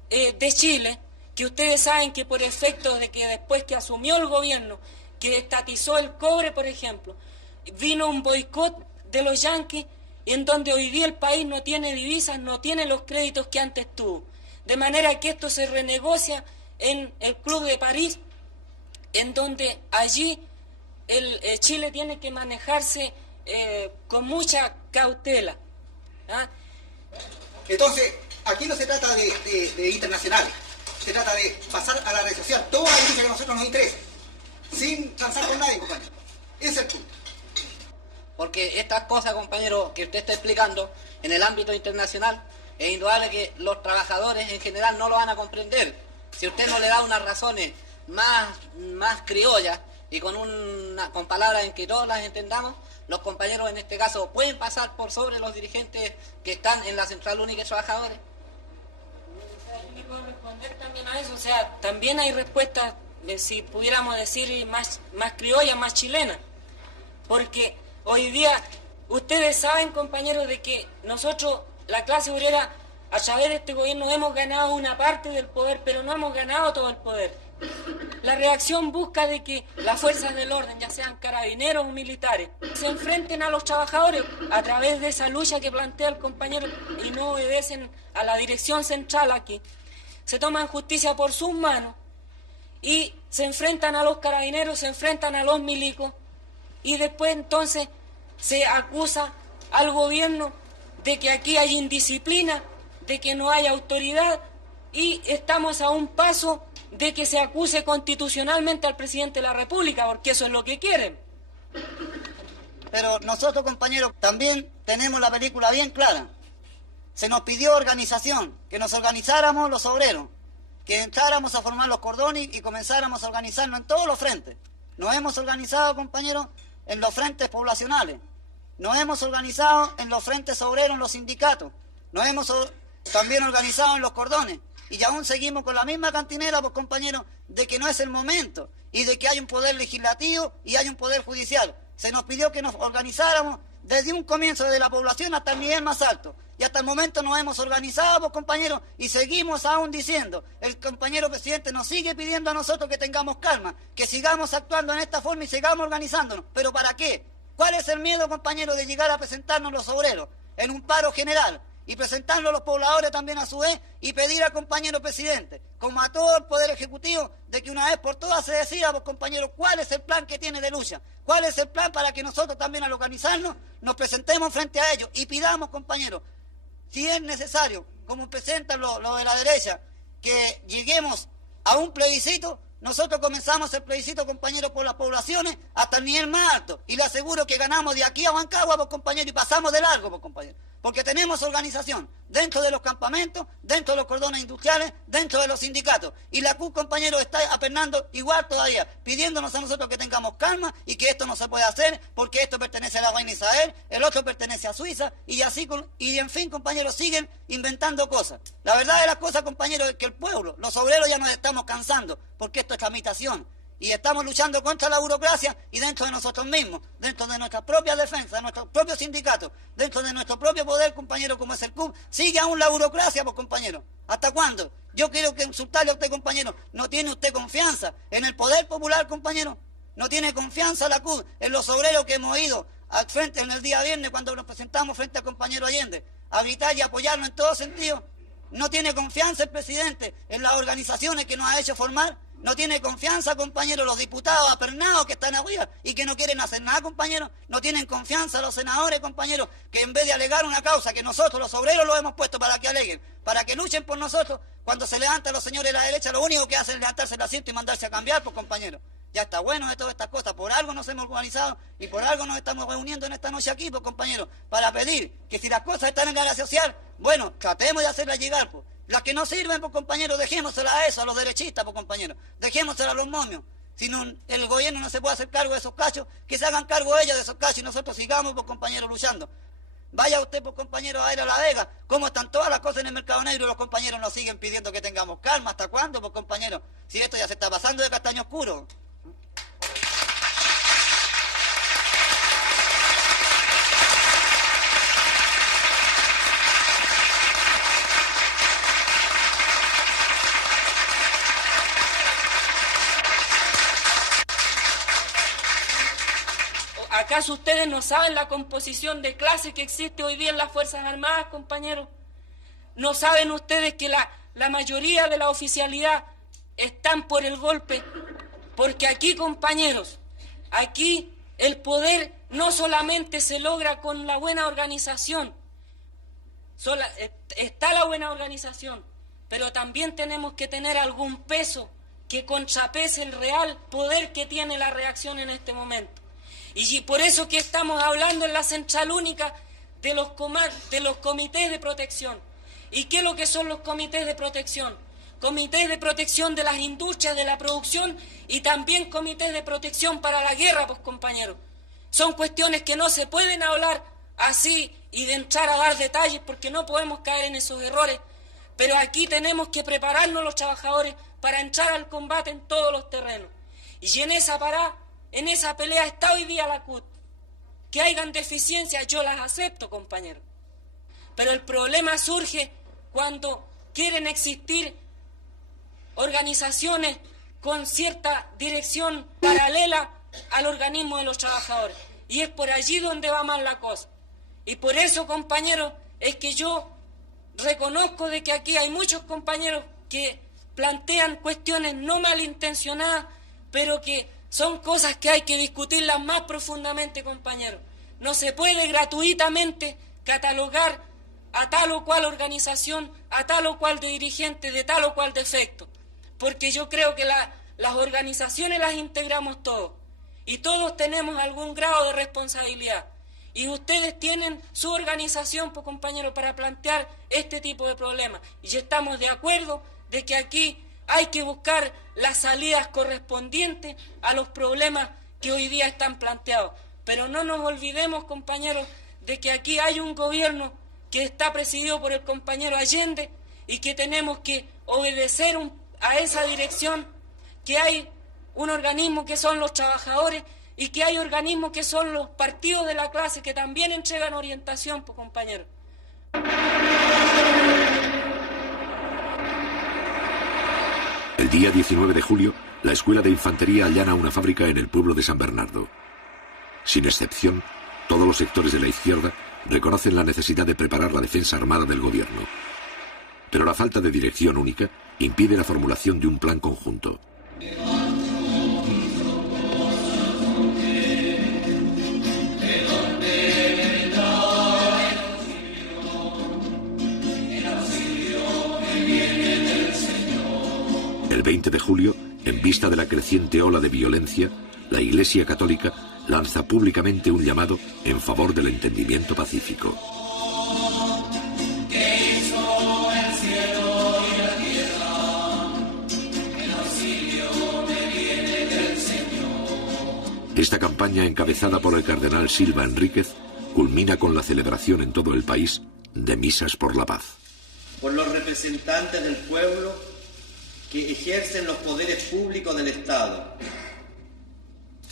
de Chile, que ustedes saben que por efecto de que después que asumió el gobierno, que estatizó el cobre, por ejemplo, vino un boicot de los yanquis, en donde hoy día el país no tiene divisas, no tiene los créditos que antes tuvo. De manera que esto se renegocia en el Club de París, en donde allí Chile tiene que manejarse con mucha cautela. ¿Ah? Entonces, aquí no se trata de internacional, se trata de pasar a la red social toda la divisa que a nosotros nos interesa, sin transar con nadie, compañero. Ese es el punto. Porque estas cosas, compañero, que usted está explicando en el ámbito internacional, es indudable que los trabajadores en general no lo van a comprender. Si usted no le da unas razones más criollas y con palabras en que todos las entendamos, los compañeros en este caso pueden pasar por sobre los dirigentes que están en la Central Única de Trabajadores. ¿Me puedo responder también a eso? O sea, también hay respuestas, si pudiéramos decir, más criollas, más chilenas. Porque hoy día, ustedes saben, compañeros, de que nosotros, la clase obrera, a través de este gobierno hemos ganado una parte del poder, pero no hemos ganado todo el poder. La reacción busca de que las fuerzas del orden, ya sean carabineros o militares, se enfrenten a los trabajadores a través de esa lucha que plantea el compañero y no obedecen a la dirección central aquí. Se toman justicia por sus manos y se enfrentan a los carabineros, se enfrentan a los milicos y después entonces se acusa al gobierno de que aquí hay indisciplina, de que no hay autoridad y estamos a un paso de que se acuse constitucionalmente al presidente de la República, porque eso es lo que quieren. Pero nosotros, compañeros, también tenemos la película bien clara. Se nos pidió organización, que nos organizáramos los obreros, que entráramos a formar los cordones y comenzáramos a organizarnos en todos los frentes. Nos hemos organizado, compañeros, en los frentes poblacionales. Nos hemos organizado en los frentes obreros, en los sindicatos. Nos hemos también organizado en los cordones. Y aún seguimos con la misma cantinera, pues, compañeros, de que no es el momento y de que hay un poder legislativo y hay un poder judicial. Se nos pidió que nos organizáramos desde un comienzo de la población hasta el nivel más alto. Y hasta el momento nos hemos organizado, pues, compañeros, y seguimos aún diciendo, el compañero presidente nos sigue pidiendo a nosotros que tengamos calma, que sigamos actuando en esta forma y sigamos organizándonos. ¿Pero para qué? ¿Cuál es el miedo, compañeros, de llegar a presentarnos los obreros en un paro general? Y presentarlo a los pobladores también a su vez y pedir al compañero presidente, como a todo el Poder Ejecutivo, de que una vez por todas se decida, pues, compañeros, cuál es el plan que tiene de lucha, cuál es el plan para que nosotros también al organizarnos nos presentemos frente a ellos y pidamos, compañeros, si es necesario, como presentan lo de la derecha, que lleguemos a un plebiscito. Nosotros comenzamos el plebiscito, compañeros, por las poblaciones hasta el nivel más alto. Y le aseguro que ganamos de aquí a Huancagua, pues, compañeros, y pasamos de largo, pues, compañeros. Porque tenemos organización dentro de los campamentos, dentro de los cordones industriales, dentro de los sindicatos. Y la CUT, compañeros, está apernando igual todavía, pidiéndonos a nosotros que tengamos calma y que esto no se puede hacer porque esto pertenece a la reina Isabel, el otro pertenece a Suiza, y así, y en fin, compañeros, siguen inventando cosas. La verdad de las cosas, compañeros, es que el pueblo, los obreros ya nos estamos cansando, porque esto es tramitación. Y estamos luchando contra la burocracia y dentro de nosotros mismos, dentro de nuestra propia defensa, de nuestros propios sindicatos, dentro de nuestro propio poder, compañero, como es el CUB, sigue aún la burocracia, pues, compañero. ¿Hasta cuándo? Yo quiero que insultarle a usted, compañero. ¿No tiene usted confianza en el poder popular, compañero? ¿No tiene confianza la CUB en los obreros que hemos ido al frente en el día viernes cuando nos presentamos frente al compañero Allende a gritar y apoyarnos en todo sentido? ¿No tiene confianza el presidente en las organizaciones que nos ha hecho formar? ¿No tiene confianza, compañeros, los diputados apernados que están arriba y que no quieren hacer nada, compañeros? ¿No tienen confianza los senadores, compañeros, que en vez de alegar una causa que nosotros, los obreros, los hemos puesto para que aleguen, para que luchen por nosotros, cuando se levantan los señores de la derecha, lo único que hacen es levantarse el asiento y mandarse a cambiar, pues, compañeros? Ya está bueno de todas estas cosas. Por algo nos hemos organizado y por algo nos estamos reuniendo en esta noche aquí, pues, compañeros, para pedir que si las cosas están en el área social, bueno, tratemos de hacerlas llegar, pues. Las que no sirven, pues, compañeros, dejémoselas a eso, a los derechistas, pues, compañeros. Dejémoselas a los momios. Si no, el gobierno no se puede hacer cargo de esos cachos, que se hagan cargo ellos de esos cachos y nosotros sigamos, pues, compañeros, luchando. Vaya usted, pues, compañero, a ir a La Vega. ¿Cómo están todas las cosas en el mercado negro? Y los compañeros nos siguen pidiendo que tengamos calma. ¿Hasta cuándo, pues, compañero? Si esto ya se está pasando de castaño oscuro. ¿Acaso ustedes no saben la composición de clase que existe hoy día en las Fuerzas Armadas, compañeros? ¿No saben ustedes que la mayoría de la oficialidad están por el golpe? Porque aquí, compañeros, aquí el poder no solamente se logra con la buena organización, está la buena organización, pero también tenemos que tener algún peso que contrapese el real poder que tiene la reacción en este momento. Y por eso que estamos hablando en la Central Única de los comités de protección. ¿Y qué es lo que son los comités de protección? Comités de protección de las industrias, de la producción, y también comités de protección para la guerra, pues, compañeros. Son cuestiones que no se pueden hablar así y de entrar a dar detalles, porque no podemos caer en esos errores. Pero aquí tenemos que prepararnos los trabajadores para entrar al combate en todos los terrenos. Y en esa pelea está hoy día la CUT. Que hayan deficiencias, yo las acepto, compañeros. Pero el problema surge cuando quieren existir organizaciones con cierta dirección paralela al organismo de los trabajadores. Y es por allí donde va mal la cosa. Y por eso, compañeros, es que yo reconozco de que aquí hay muchos compañeros que plantean cuestiones no malintencionadas, pero que son cosas que hay que discutirlas más profundamente, compañeros. No se puede gratuitamente catalogar a tal o cual organización, a tal o cual dirigente, de tal o cual defecto. Porque yo creo que las organizaciones las integramos todos. Y todos tenemos algún grado de responsabilidad. Y ustedes tienen su organización, pues, compañeros, para plantear este tipo de problemas. Y estamos de acuerdo de que aquí hay que buscar las salidas correspondientes a los problemas que hoy día están planteados. Pero no nos olvidemos, compañeros, de que aquí hay un gobierno que está presidido por el compañero Allende y que tenemos que obedecer a esa dirección, que hay un organismo que son los trabajadores y que hay organismos que son los partidos de la clase que también entregan orientación, pues, compañeros. El día 19 de julio, la Escuela de Infantería allana una fábrica en el pueblo de San Bernardo. Sin excepción, todos los sectores de la izquierda reconocen la necesidad de preparar la defensa armada del gobierno. Pero la falta de dirección única impide la formulación de un plan conjunto. El 20 de julio, en vista de la creciente ola de violencia, la Iglesia Católica lanza públicamente un llamado en favor del entendimiento pacífico. Esta campaña, encabezada por el cardenal Silva Enríquez, culmina con la celebración en todo el país de misas por la paz. Por los representantes del pueblo que ejercen los poderes públicos del Estado,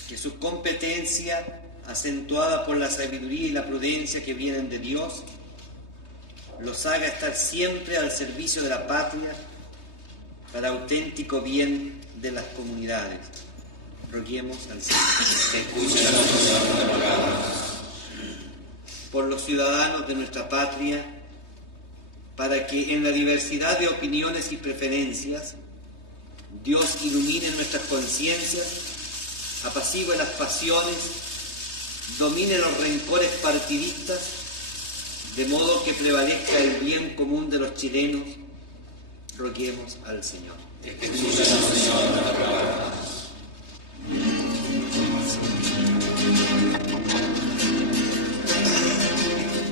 que su competencia, acentuada por la sabiduría y la prudencia que vienen de Dios, los haga estar siempre al servicio de la patria para auténtico bien de las comunidades. Roguemos al Señor. Por los ciudadanos de nuestra patria, para que en la diversidad de opiniones y preferencias, Dios ilumine nuestras conciencias, apacigüe las pasiones, domine los rencores partidistas, de modo que prevalezca el bien común de los chilenos. Roguemos al Señor.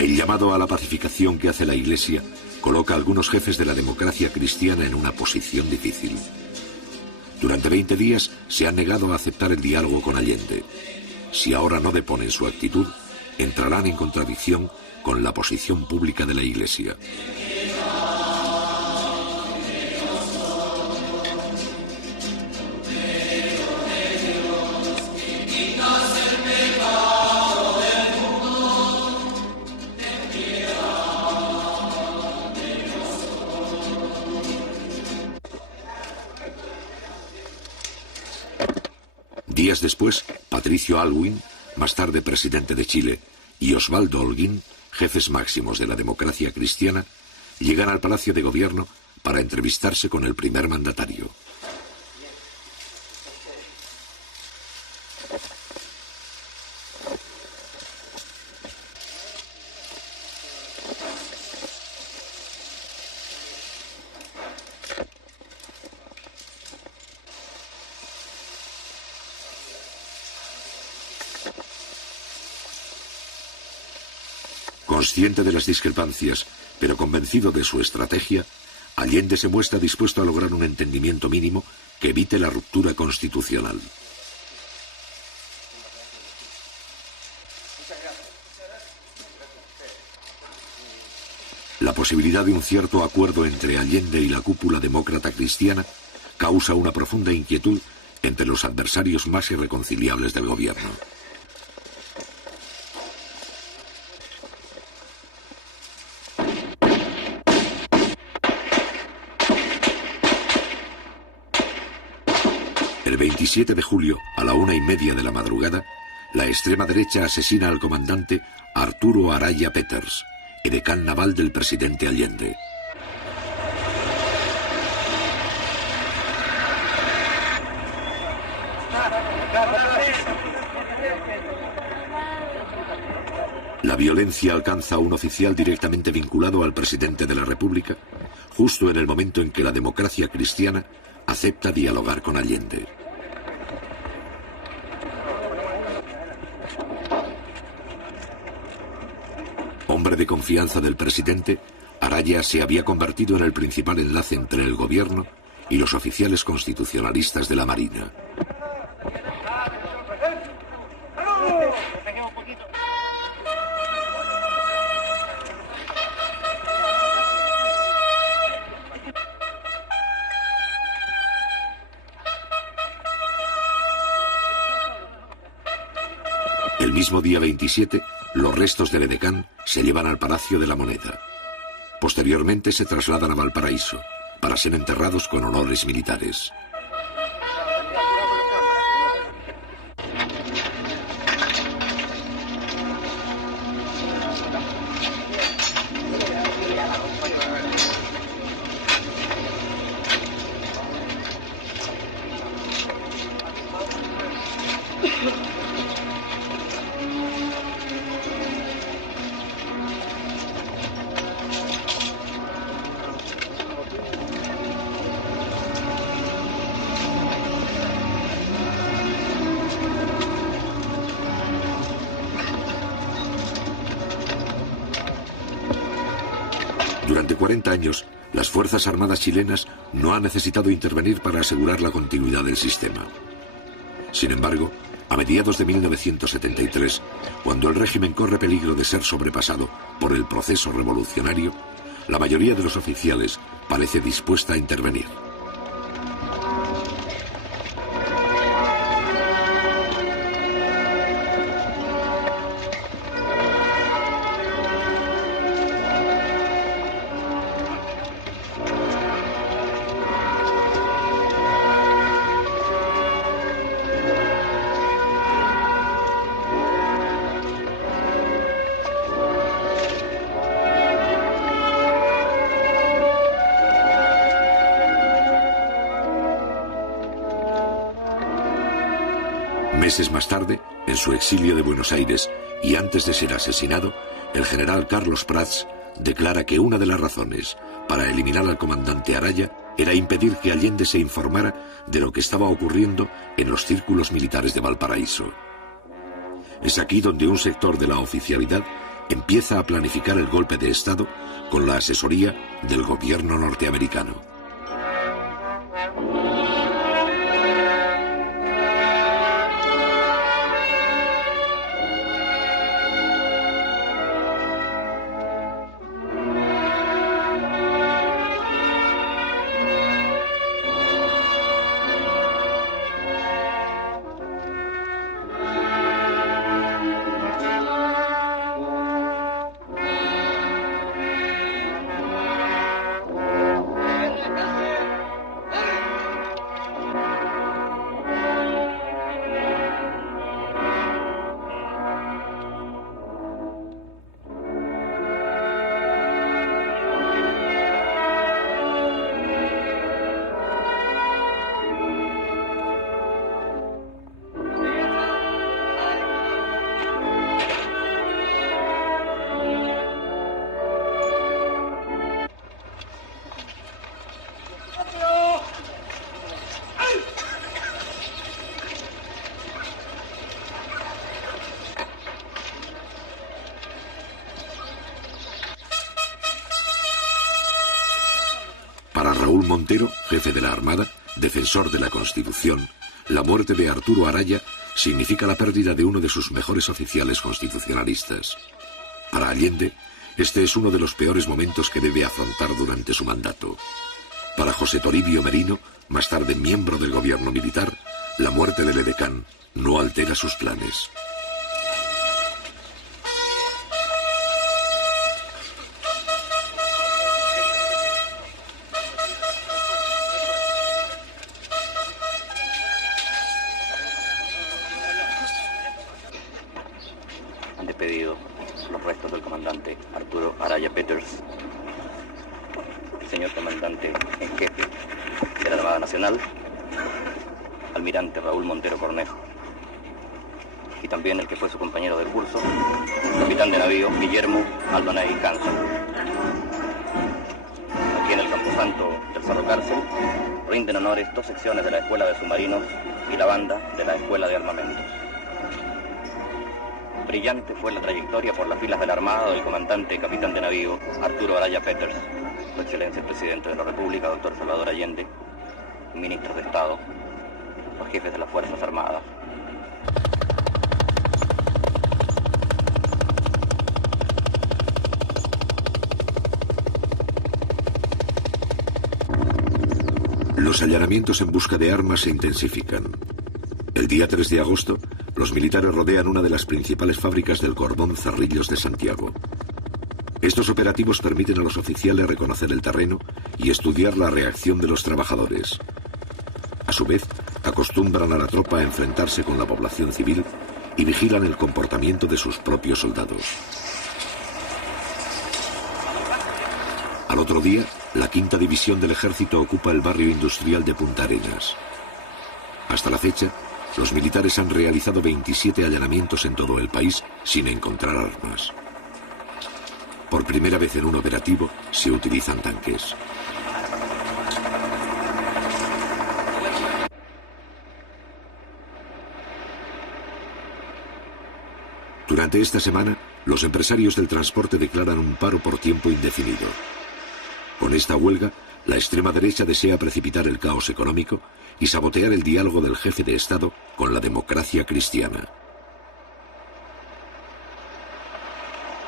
El llamado a la pacificación que hace la Iglesia coloca a algunos jefes de la democracia cristiana en una posición difícil. Durante 20 días se han negado a aceptar el diálogo con Allende. Si ahora no deponen su actitud, entrarán en contradicción con la posición pública de la Iglesia. Días después, Patricio Aylwin, más tarde presidente de Chile, y Osvaldo Holguín, jefes máximos de la democracia cristiana, llegan al Palacio de Gobierno para entrevistarse con el primer mandatario. Consciente de las discrepancias, pero convencido de su estrategia, Allende se muestra dispuesto a lograr un entendimiento mínimo que evite la ruptura constitucional. La posibilidad de un cierto acuerdo entre Allende y la cúpula demócrata cristiana causa una profunda inquietud entre los adversarios más irreconciliables del gobierno. El 27 de julio, a la 1:30 de la madrugada, la extrema derecha asesina al comandante Arturo Araya Peters, edecán naval del presidente Allende. La violencia alcanza a un oficial directamente vinculado al presidente de la República, justo en el momento en que la democracia cristiana acepta dialogar con Allende. Hombre de confianza del presidente, Araya se había convertido en el principal enlace entre el gobierno y los oficiales constitucionalistas de la Marina. El mismo día 27, los restos del edecán se llevan al Palacio de la Moneda. Posteriormente se trasladan a Valparaíso, para ser enterrados con honores militares. Durante 40 años, las Fuerzas Armadas chilenas no han necesitado intervenir para asegurar la continuidad del sistema. Sin embargo, a mediados de 1973, cuando el régimen corre peligro de ser sobrepasado por el proceso revolucionario, la mayoría de los oficiales parece dispuesta a intervenir. Meses más tarde, en su exilio de Buenos Aires y antes de ser asesinado, el general Carlos Prats declara que una de las razones para eliminar al comandante Araya era impedir que Allende se informara de lo que estaba ocurriendo en los círculos militares de Valparaíso. Es aquí donde un sector de la oficialidad empieza a planificar el golpe de Estado con la asesoría del gobierno norteamericano. Montero, jefe de la Armada, defensor de la Constitución, la muerte de Arturo Araya significa la pérdida de uno de sus mejores oficiales constitucionalistas. Para Allende, este es uno de los peores momentos que debe afrontar durante su mandato. Para José Toribio Merino, más tarde miembro del gobierno militar, la muerte del edecán no altera sus planes. Han despedido los restos del comandante Arturo Araya Peters, el señor comandante en jefe de la Armada Nacional, almirante Raúl Montero Cornejo, y también el que fue su compañero de curso, capitán de navío Guillermo Aldonay Hanson. Aquí en el camposanto del Cerro Cárcel rinden honores 2 secciones de la Escuela de Submarinos y la banda de la Escuela de Armamentos. Brillante fue la trayectoria por las filas de la Armada del comandante y capitán de navío Arturo Araya Peters, Su Excelencia el Presidente de la República, doctor Salvador Allende, ministros de Estado, los jefes de las Fuerzas Armadas. Los allanamientos en busca de armas se intensifican. El día 3 de agosto, los militares rodean una de las principales fábricas del cordón Cerrillos de Santiago. Estos operativos permiten a los oficiales reconocer el terreno y estudiar la reacción de los trabajadores. A su vez, acostumbran a la tropa a enfrentarse con la población civil y vigilan el comportamiento de sus propios soldados. Al otro día, la 5ª División del Ejército ocupa el barrio industrial de Punta Arenas. Hasta la fecha, los militares han realizado 27 allanamientos en todo el país sin encontrar armas. Por primera vez en un operativo se utilizan tanques. Durante esta semana, los empresarios del transporte declaran un paro por tiempo indefinido. Con esta huelga, la extrema derecha desea precipitar el caos económico y sabotear el diálogo del jefe de Estado con la democracia cristiana.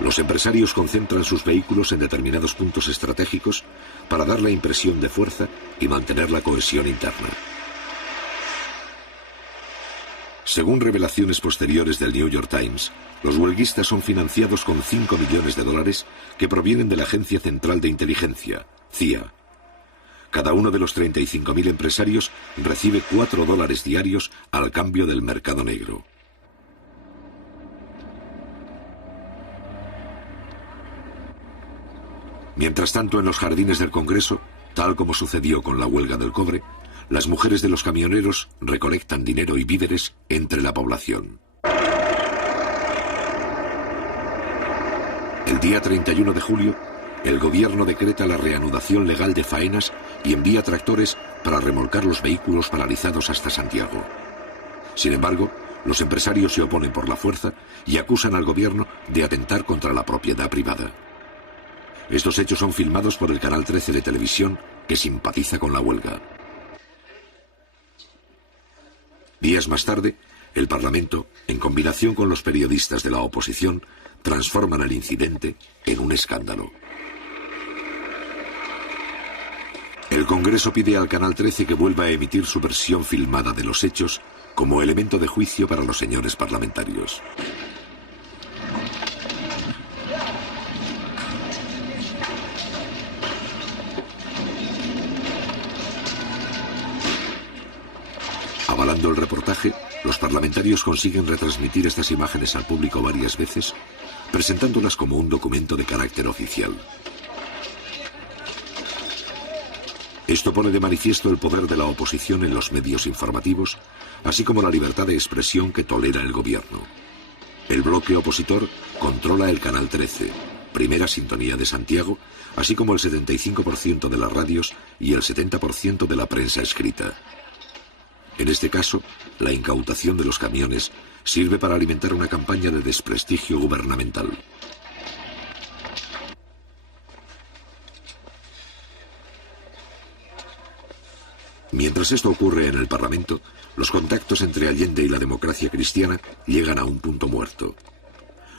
Los empresarios concentran sus vehículos en determinados puntos estratégicos para dar la impresión de fuerza y mantener la cohesión interna. Según revelaciones posteriores del New York Times, los huelguistas son financiados con $5 millones que provienen de la Agencia Central de Inteligencia, CIA. Cada uno de los 35.000 empresarios recibe $4 diarios al cambio del mercado negro. Mientras tanto, en los jardines del Congreso, tal como sucedió con la huelga del cobre, las mujeres de los camioneros recolectan dinero y víveres entre la población. El día 31 de julio, el gobierno decreta la reanudación legal de faenas y envía tractores para remolcar los vehículos paralizados hasta Santiago. Sin embargo, los empresarios se oponen por la fuerza y acusan al gobierno de atentar contra la propiedad privada. Estos hechos son filmados por el Canal 13 de televisión, que simpatiza con la huelga. Días más tarde, el Parlamento, en combinación con los periodistas de la oposición, transforman el incidente en un escándalo. El Congreso pide al Canal 13 que vuelva a emitir su versión filmada de los hechos como elemento de juicio para los señores parlamentarios. Avalando el reportaje, los parlamentarios consiguen retransmitir estas imágenes al público varias veces, presentándolas como un documento de carácter oficial. Esto pone de manifiesto el poder de la oposición en los medios informativos, así como la libertad de expresión que tolera el gobierno. El bloque opositor controla el Canal 13, primera sintonía de Santiago, así como el 75% de las radios y el 70% de la prensa escrita. En este caso, la incautación de los camiones sirve para alimentar una campaña de desprestigio gubernamental. Mientras esto ocurre en el Parlamento, los contactos entre Allende y la democracia cristiana llegan a un punto muerto.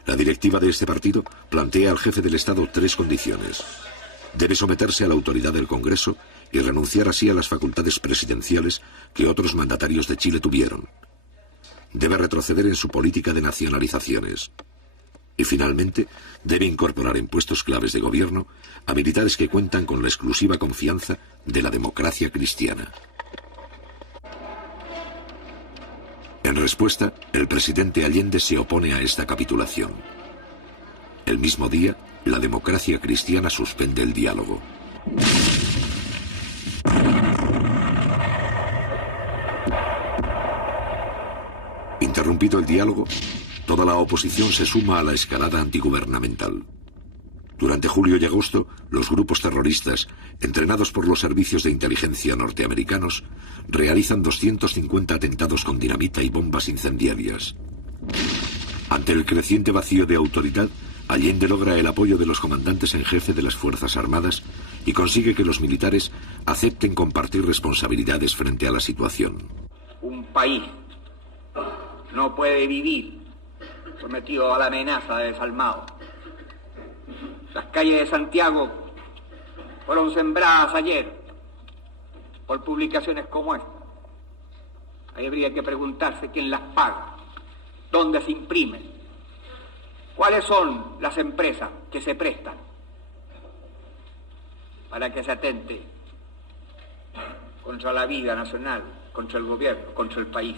La directiva de este partido plantea al jefe del Estado 3 condiciones. Debe someterse a la autoridad del Congreso y renunciar así a las facultades presidenciales que otros mandatarios de Chile tuvieron. Debe retroceder en su política de nacionalizaciones. Y finalmente, debe incorporar en puestos claves de gobierno a militares que cuentan con la exclusiva confianza de la democracia cristiana. En respuesta, el presidente Allende se opone a esta capitulación. El mismo día, la democracia cristiana suspende el diálogo. Interrumpido el diálogo, toda la oposición se suma a la escalada antigubernamental. Durante julio y agosto, los grupos terroristas, entrenados por los servicios de inteligencia norteamericanos, realizan 250 atentados con dinamita y bombas incendiarias. Ante el creciente vacío de autoridad, Allende logra el apoyo de los comandantes en jefe de las Fuerzas Armadas y consigue que los militares acepten compartir responsabilidades frente a la situación. Un país no puede vivir sometido a la amenaza de desalmado. Las calles de Santiago fueron sembradas ayer por publicaciones como esta. Ahí habría que preguntarse quién las paga, dónde se imprimen, cuáles son las empresas que se prestan para que se atente contra la vida nacional, contra el gobierno, contra el país.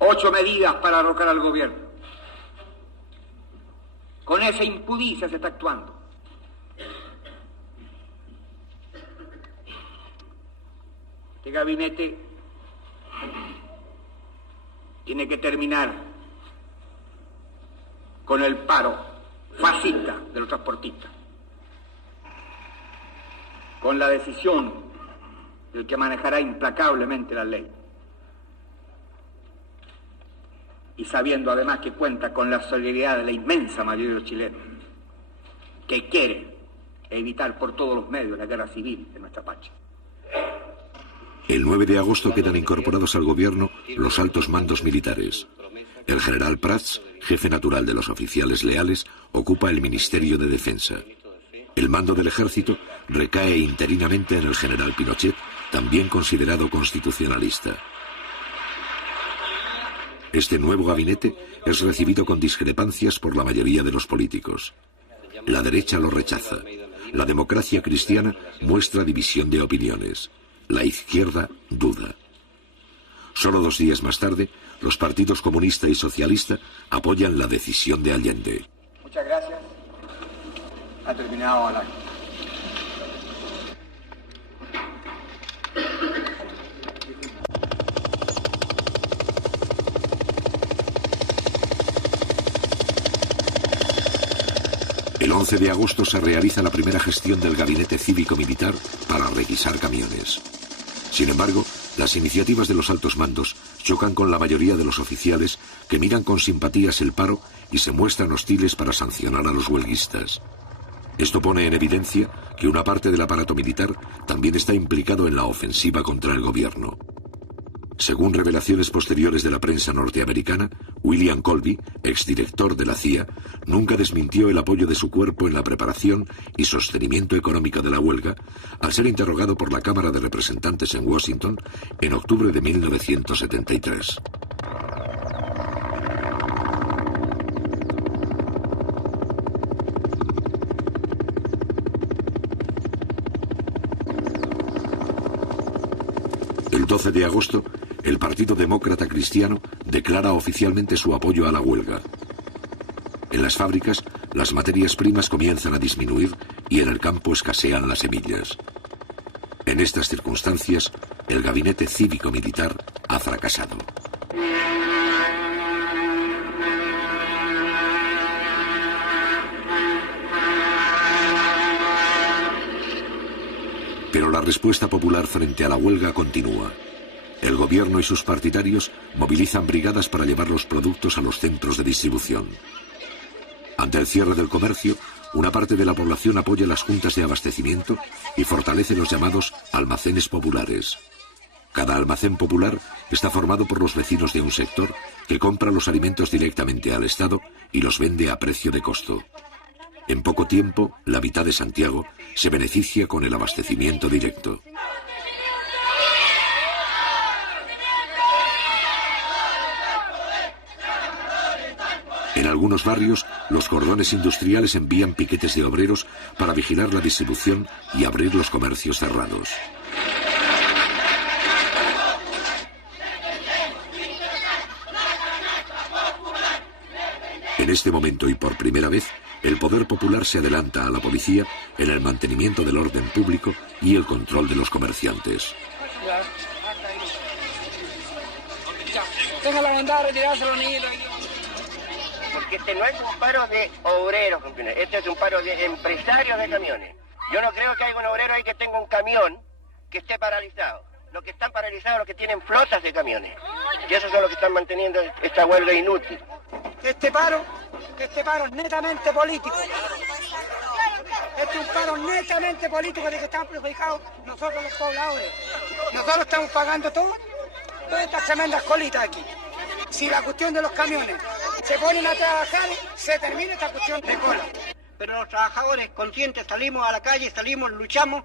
8 medidas para arrocar al gobierno. Con esa impudicia se está actuando. Este gabinete tiene que terminar con el paro fascista de los transportistas, con la decisión del que manejará implacablemente la ley, y sabiendo además que cuenta con la solidaridad de la inmensa mayoría de los chilenos, que quieren evitar por todos los medios la guerra civil en nuestra patria. El 9 de agosto quedan incorporados al gobierno los altos mandos militares. El general Prats, jefe natural de los oficiales leales, ocupa el Ministerio de Defensa. El mando del ejército recae interinamente en el general Pinochet, también considerado constitucionalista. Este nuevo gabinete es recibido con discrepancias por la mayoría de los políticos. La derecha lo rechaza. La democracia cristiana muestra división de opiniones. La izquierda duda. Solo 2 días más tarde, los partidos comunista y socialista apoyan la decisión de Allende. Muchas gracias. Ha terminado la... El 11 de agosto se realiza la primera gestión del gabinete cívico-militar para requisar camiones. Sin embargo, las iniciativas de los altos mandos chocan con la mayoría de los oficiales que miran con simpatías el paro y se muestran hostiles para sancionar a los huelguistas. Esto pone en evidencia que una parte del aparato militar también está implicado en la ofensiva contra el gobierno. Según revelaciones posteriores de la prensa norteamericana, William Colby, exdirector de la CIA, nunca desmintió el apoyo de su cuerpo en la preparación y sostenimiento económico de la huelga, al ser interrogado por la Cámara de Representantes en Washington en octubre de 1973. El 12 de agosto, el Partido Demócrata Cristiano declara oficialmente su apoyo a la huelga. En las fábricas, las materias primas comienzan a disminuir y en el campo escasean las semillas. En estas circunstancias, el gabinete cívico-militar ha fracasado. Pero la respuesta popular frente a la huelga continúa. El gobierno y sus partidarios movilizan brigadas para llevar los productos a los centros de distribución. Ante el cierre del comercio, una parte de la población apoya las juntas de abastecimiento y fortalece los llamados almacenes populares. Cada almacén popular está formado por los vecinos de un sector que compra los alimentos directamente al Estado y los vende a precio de costo. En poco tiempo, la mitad de Santiago se beneficia con el abastecimiento directo. En algunos barrios, los cordones industriales envían piquetes de obreros para vigilar la distribución y abrir los comercios cerrados. En este momento y por primera vez, el poder popular se adelanta a la policía en el mantenimiento del orden público y el control de los comerciantes. Tenga la bondad de retirarse los niños. Porque este no es un paro de obreros, compañeros. Este es un paro de empresarios de camiones. Yo no creo que haya un obrero ahí que tenga un camión que esté paralizado. Los que están paralizados, los que tienen flotas de camiones. Y esos son los que están manteniendo esta huelga inútil. Este paro es netamente político. Este es un paro netamente político de que están perjudicados nosotros los pobladores. Nosotros estamos pagando todas estas tremendas colitas aquí. Si la cuestión de los camiones se ponen a trabajar, se termina esta cuestión de cola. Pero los trabajadores conscientes salimos a la calle, salimos, luchamos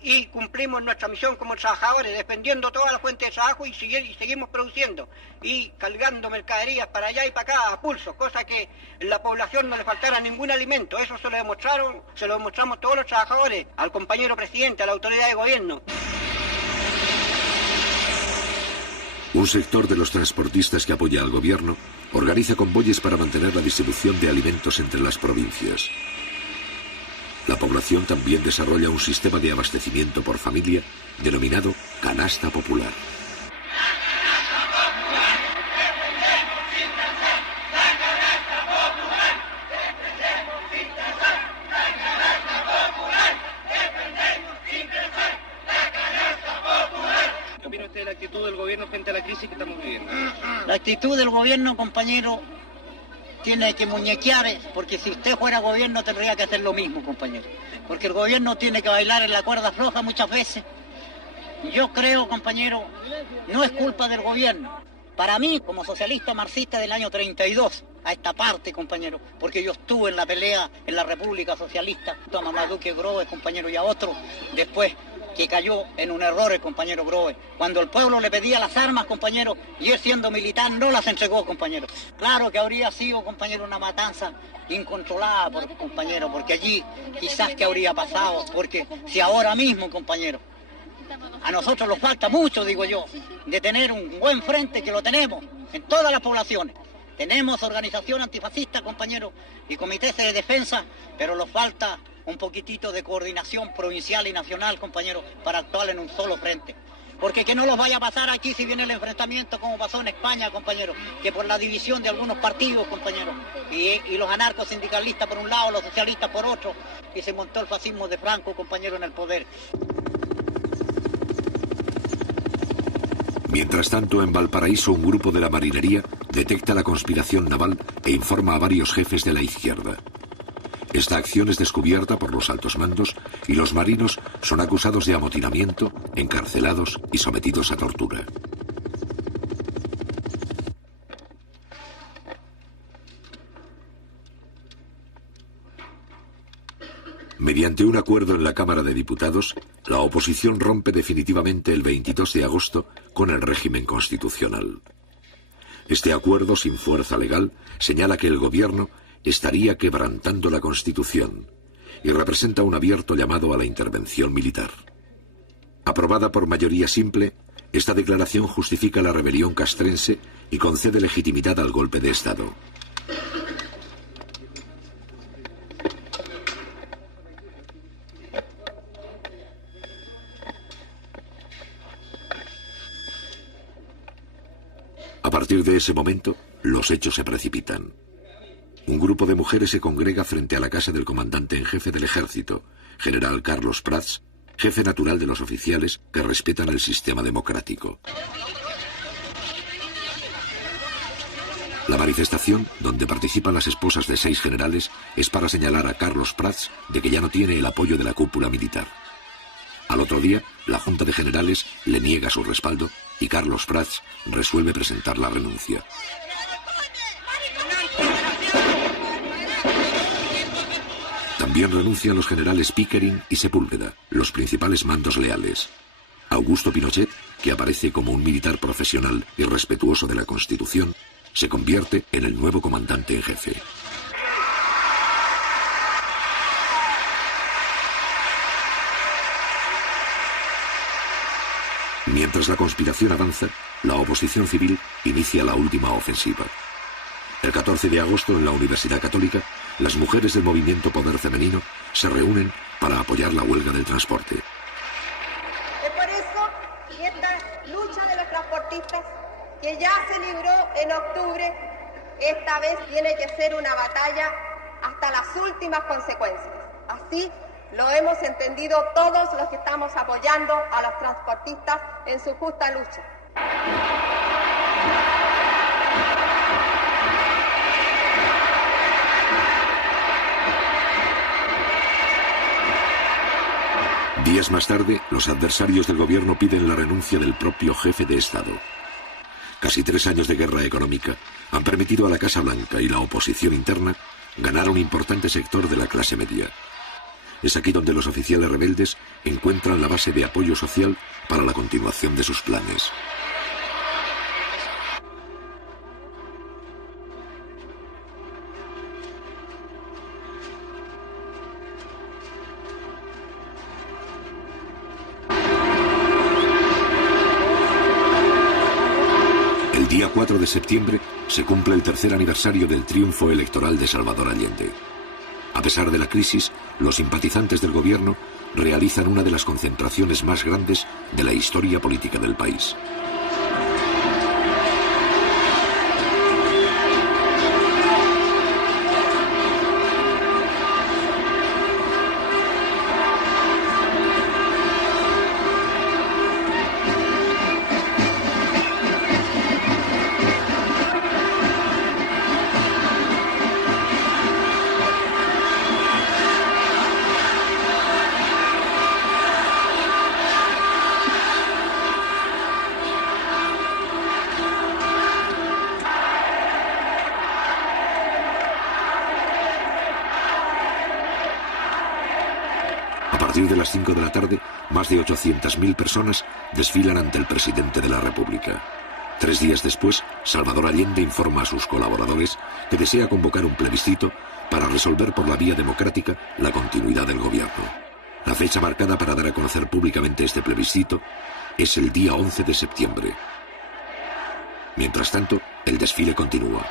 y cumplimos nuestra misión como trabajadores, defendiendo toda la fuente de trabajo y seguimos produciendo y cargando mercaderías para allá y para acá a pulso, cosa que en la población no le faltara ningún alimento. Eso se lo demostramos todos los trabajadores, al compañero presidente, a la autoridad de gobierno. Un sector de los transportistas que apoya al gobierno organiza convoyes para mantener la distribución de alimentos entre las provincias. La población también desarrolla un sistema de abastecimiento por familia denominado canasta popular. ¿Qué opina usted de la actitud del gobierno frente a la crisis que estamos viviendo? La actitud del gobierno, compañero, tiene que muñequear, porque si usted fuera gobierno tendría que hacer lo mismo, compañero. Porque el gobierno tiene que bailar en la cuerda floja muchas veces. Yo creo, compañero, no es culpa del gobierno. Para mí, como socialista marxista del año 32, a esta parte, compañero, porque yo estuve en la pelea en la República Socialista, a Marmaduke Groves, compañero, y a otro, después que cayó en un error el compañero Groves. Cuando el pueblo le pedía las armas, compañero, y él siendo militar no las entregó, compañero. Claro que habría sido, compañero, una matanza incontrolada, compañero, porque allí quizás que habría pasado, porque si ahora mismo, compañero, a nosotros nos falta mucho, digo yo, de tener un buen frente, que lo tenemos en todas las poblaciones. Tenemos organización antifascista, compañero, y comités de defensa, pero nos falta un poquitito de coordinación provincial y nacional, compañero, para actuar en un solo frente. Porque que no los vaya a pasar aquí si viene el enfrentamiento como pasó en España, compañero, que por la división de algunos partidos, compañero, y los anarcos sindicalistas por un lado, los socialistas por otro, y se montó el fascismo de Franco, compañero, en el poder. Mientras tanto, en Valparaíso, un grupo de la marinería detecta la conspiración naval e informa a varios jefes de la izquierda. Esta acción es descubierta por los altos mandos y los marinos son acusados de amotinamiento, encarcelados y sometidos a tortura. Mediante un acuerdo en la Cámara de Diputados, la oposición rompe definitivamente el 22 de agosto con el régimen constitucional. Este acuerdo, sin fuerza legal, señala que el gobierno estaría quebrantando la Constitución y representa un abierto llamado a la intervención militar. Aprobada por mayoría simple, esta declaración justifica la rebelión castrense y concede legitimidad al golpe de Estado. A partir de ese momento, los hechos se precipitan. Un grupo de mujeres se congrega frente a la casa del comandante en jefe del ejército, general Carlos Prats, jefe natural de los oficiales que respetan el sistema democrático. La manifestación, donde participan las esposas de 6 generales, es para señalar a Carlos Prats de que ya no tiene el apoyo de la cúpula militar. Al otro día, la Junta de Generales le niega su respaldo y Carlos Prats resuelve presentar la renuncia. También renuncian los generales Pickering y Sepúlveda, los principales mandos leales. Augusto Pinochet, que aparece como un militar profesional y respetuoso de la Constitución, se convierte en el nuevo comandante en jefe. Mientras la conspiración avanza, la oposición civil inicia la última ofensiva. El 14 de agosto, en la Universidad Católica, las mujeres del movimiento Poder Femenino se reúnen para apoyar la huelga del transporte. Es por eso que esta lucha de los transportistas, que ya se libró en octubre, esta vez tiene que ser una batalla hasta las últimas consecuencias. Así lo hemos entendido todos los que estamos apoyando a los transportistas en su justa lucha. Días más tarde, los adversarios del gobierno piden la renuncia del propio jefe de Estado. Casi 3 años de guerra económica han permitido a la Casa Blanca y la oposición interna ganar un importante sector de la clase media. Es aquí donde los oficiales rebeldes encuentran la base de apoyo social para la continuación de sus planes. El día 4 de septiembre se cumple el 3er aniversario del triunfo electoral de Salvador Allende. A pesar de la crisis, los simpatizantes del gobierno realizan una de las concentraciones más grandes de la historia política del país. A partir de las 5 de la tarde, más de 800.000 personas desfilan ante el presidente de la República. 3 días después, Salvador Allende informa a sus colaboradores que desea convocar un plebiscito para resolver por la vía democrática la continuidad del gobierno. La fecha marcada para dar a conocer públicamente este plebiscito es el día 11 de septiembre. Mientras tanto, el desfile continúa.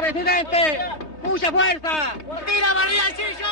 ¡Presidente! ¡Mucha fuerza! ¡Viva María Chillo!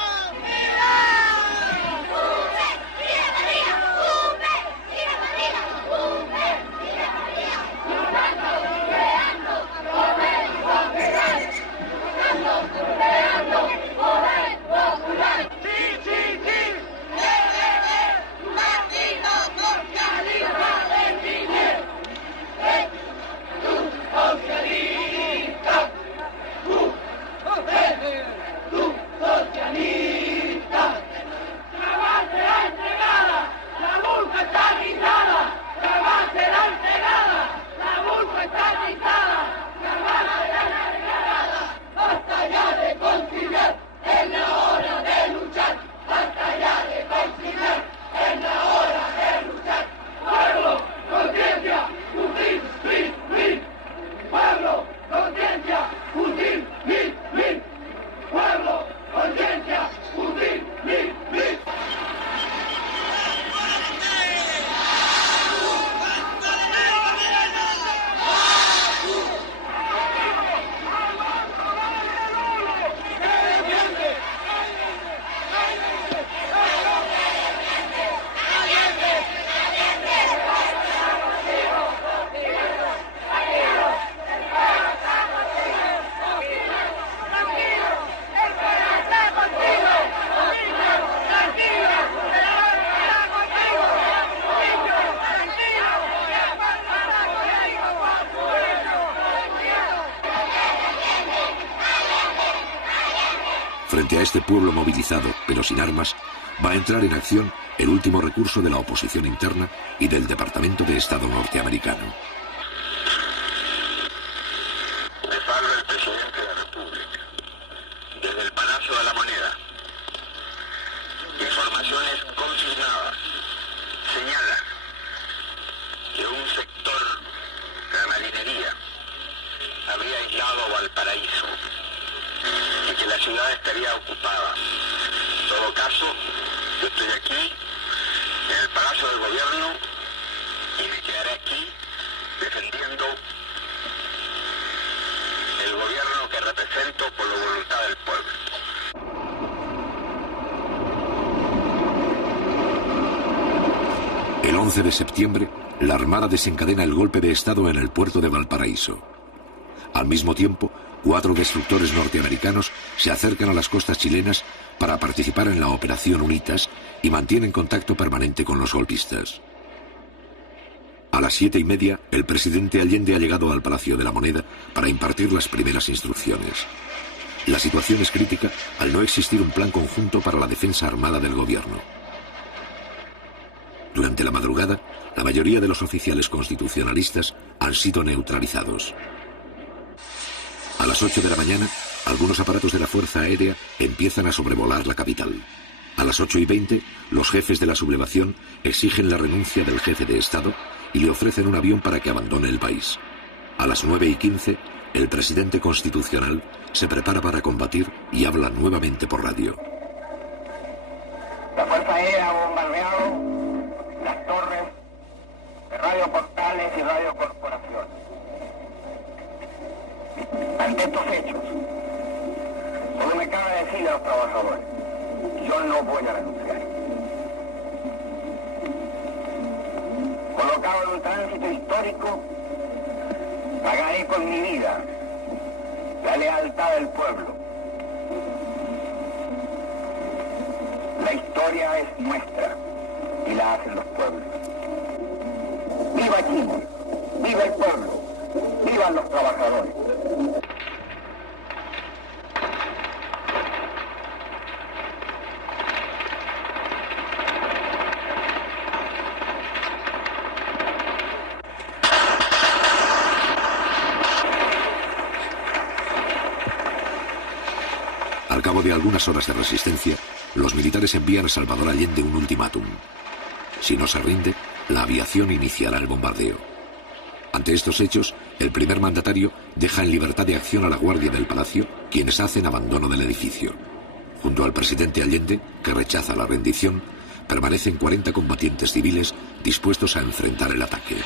Frente a este pueblo movilizado, pero sin armas, va a entrar en acción el último recurso de la oposición interna y del Departamento de Estado norteamericano. Les habla el presidente de la República, desde el Palacio de la Moneda. Informaciones confirmadas señalan que un sector de la marinería habría aislado Valparaíso y que la ciudad estaría ocupada. En todo caso, yo estoy aquí en el Palacio del Gobierno y me quedaré aquí defendiendo el gobierno que represento por la voluntad del pueblo. El 11 de septiembre, la Armada desencadena el golpe de Estado en el puerto de Valparaíso. Al mismo tiempo, 4 destructores norteamericanos se acercan a las costas chilenas para participar en la Operación Unitas y mantienen contacto permanente con los golpistas. A las 7:30, el presidente Allende ha llegado al Palacio de la Moneda para impartir las primeras instrucciones. La situación es crítica al no existir un plan conjunto para la defensa armada del gobierno. Durante la madrugada, la mayoría de los oficiales constitucionalistas han sido neutralizados. A las 8 de la mañana, algunos aparatos de la Fuerza Aérea empiezan a sobrevolar la capital. A las 8:20, los jefes de la sublevación exigen la renuncia del jefe de Estado y le ofrecen un avión para que abandone el país. A las 9:15, el presidente constitucional se prepara para combatir y habla nuevamente por radio. La Fuerza Aérea ha bombardeado las torres de Radio Portales y Radio Corporación. Ante estos hechos, solo me cabe decir a los trabajadores, yo no voy a renunciar. Colocado en un tránsito histórico, pagaré con mi vida la lealtad del pueblo. La historia es nuestra y la hacen los pueblos. ¡Viva Chile! ¡Viva el pueblo! ¡Vivan los trabajadores! Al cabo de algunas horas de resistencia, los militares envían a Salvador Allende un ultimátum. Si no se rinde, la aviación iniciará el bombardeo. Ante estos hechos, el primer mandatario deja en libertad de acción a la guardia del palacio, quienes hacen abandono del edificio. Junto al presidente Allende, que rechaza la rendición, permanecen 40 combatientes civiles dispuestos a enfrentar el ataque.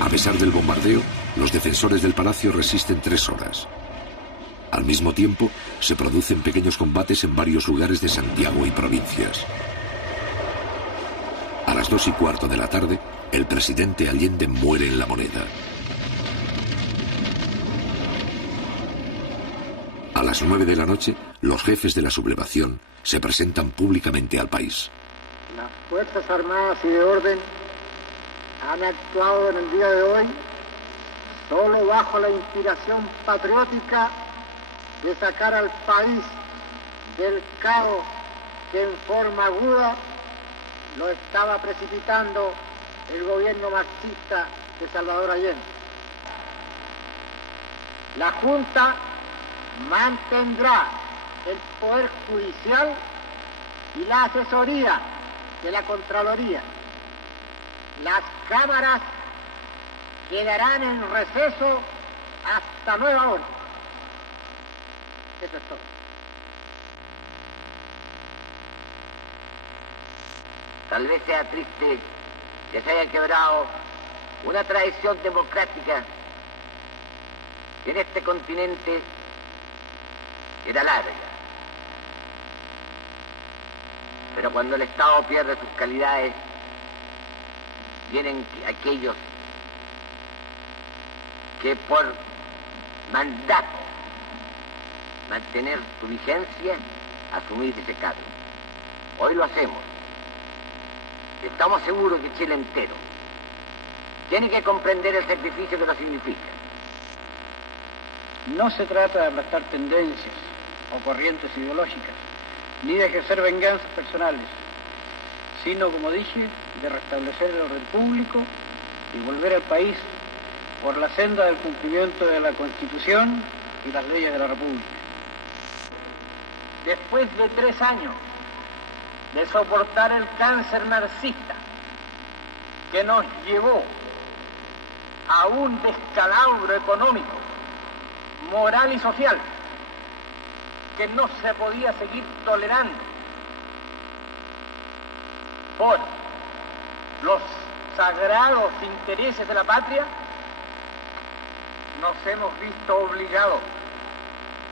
A pesar del bombardeo, los defensores del palacio resisten 3 horas. Al mismo tiempo, se producen pequeños combates en varios lugares de Santiago y provincias. A las 2:15 de la tarde, el presidente Allende muere en La Moneda. A las 9 de la noche, los jefes de la sublevación se presentan públicamente al país. Las Fuerzas Armadas y de Orden han actuado en el día de hoy solo bajo la inspiración patriótica de sacar al país del caos que en forma aguda lo estaba precipitando el gobierno marxista de Salvador Allende. La Junta mantendrá el poder judicial y la asesoría de la Contraloría. Las cámaras quedarán en receso hasta nueva orden. Eso es todo. Tal vez sea triste que se haya quebrado una tradición democrática que en este continente era larga. Pero cuando el Estado pierde sus calidades, vienen aquellos que por mandato mantener su vigencia, asumir ese cargo. Hoy lo hacemos. Estamos seguros que Chile entero tiene que comprender el sacrificio que lo significa. No se trata de aplastar tendencias o corrientes ideológicas, ni de ejercer venganzas personales, sino, como dije, de restablecer el orden público y volver al país por la senda del cumplimiento de la Constitución y las leyes de la República. Después de 3 años de soportar el cáncer marxista que nos llevó a un descalabro económico, moral y social que no se podía seguir tolerando por los sagrados intereses de la patria, nos hemos visto obligados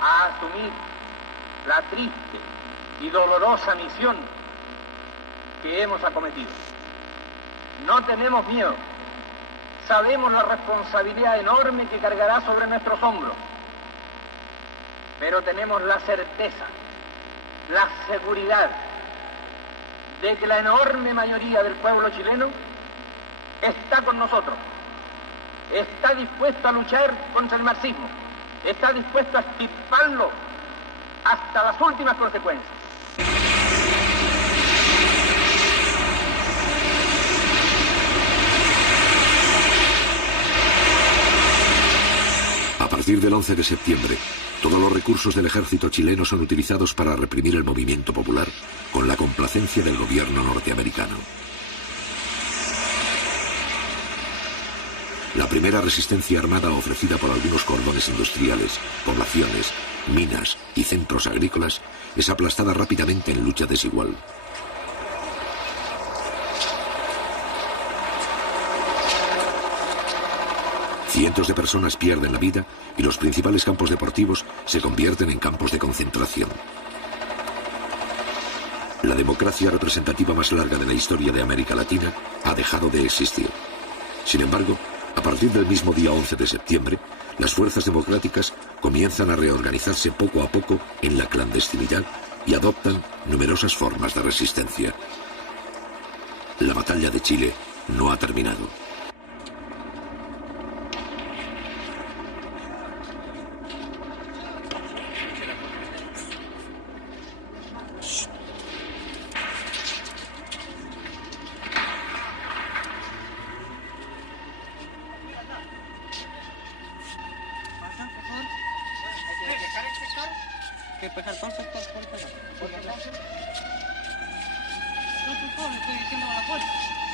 a asumir la triste y dolorosa misión que hemos acometido. No tenemos miedo, sabemos la responsabilidad enorme que cargará sobre nuestros hombros, pero tenemos la certeza, la seguridad de que la enorme mayoría del pueblo chileno está con nosotros, está dispuesto a luchar contra el marxismo, está dispuesto a extirparlo hasta las últimas consecuencias. A partir del 11 de septiembre, todos los recursos del ejército chileno son utilizados para reprimir el movimiento popular con la complacencia del gobierno norteamericano. La primera resistencia armada ofrecida por algunos cordones industriales, poblaciones, minas y centros agrícolas es aplastada rápidamente en lucha desigual. Cientos de personas pierden la vida y los principales campos deportivos se convierten en campos de concentración. La democracia representativa más larga de la historia de América Latina ha dejado de existir. Sin embargo, a partir del mismo día 11 de septiembre, las fuerzas democráticas comienzan a reorganizarse poco a poco en la clandestinidad y adoptan numerosas formas de resistencia. La batalla de Chile no ha terminado. Estoy diciendo a la puerta.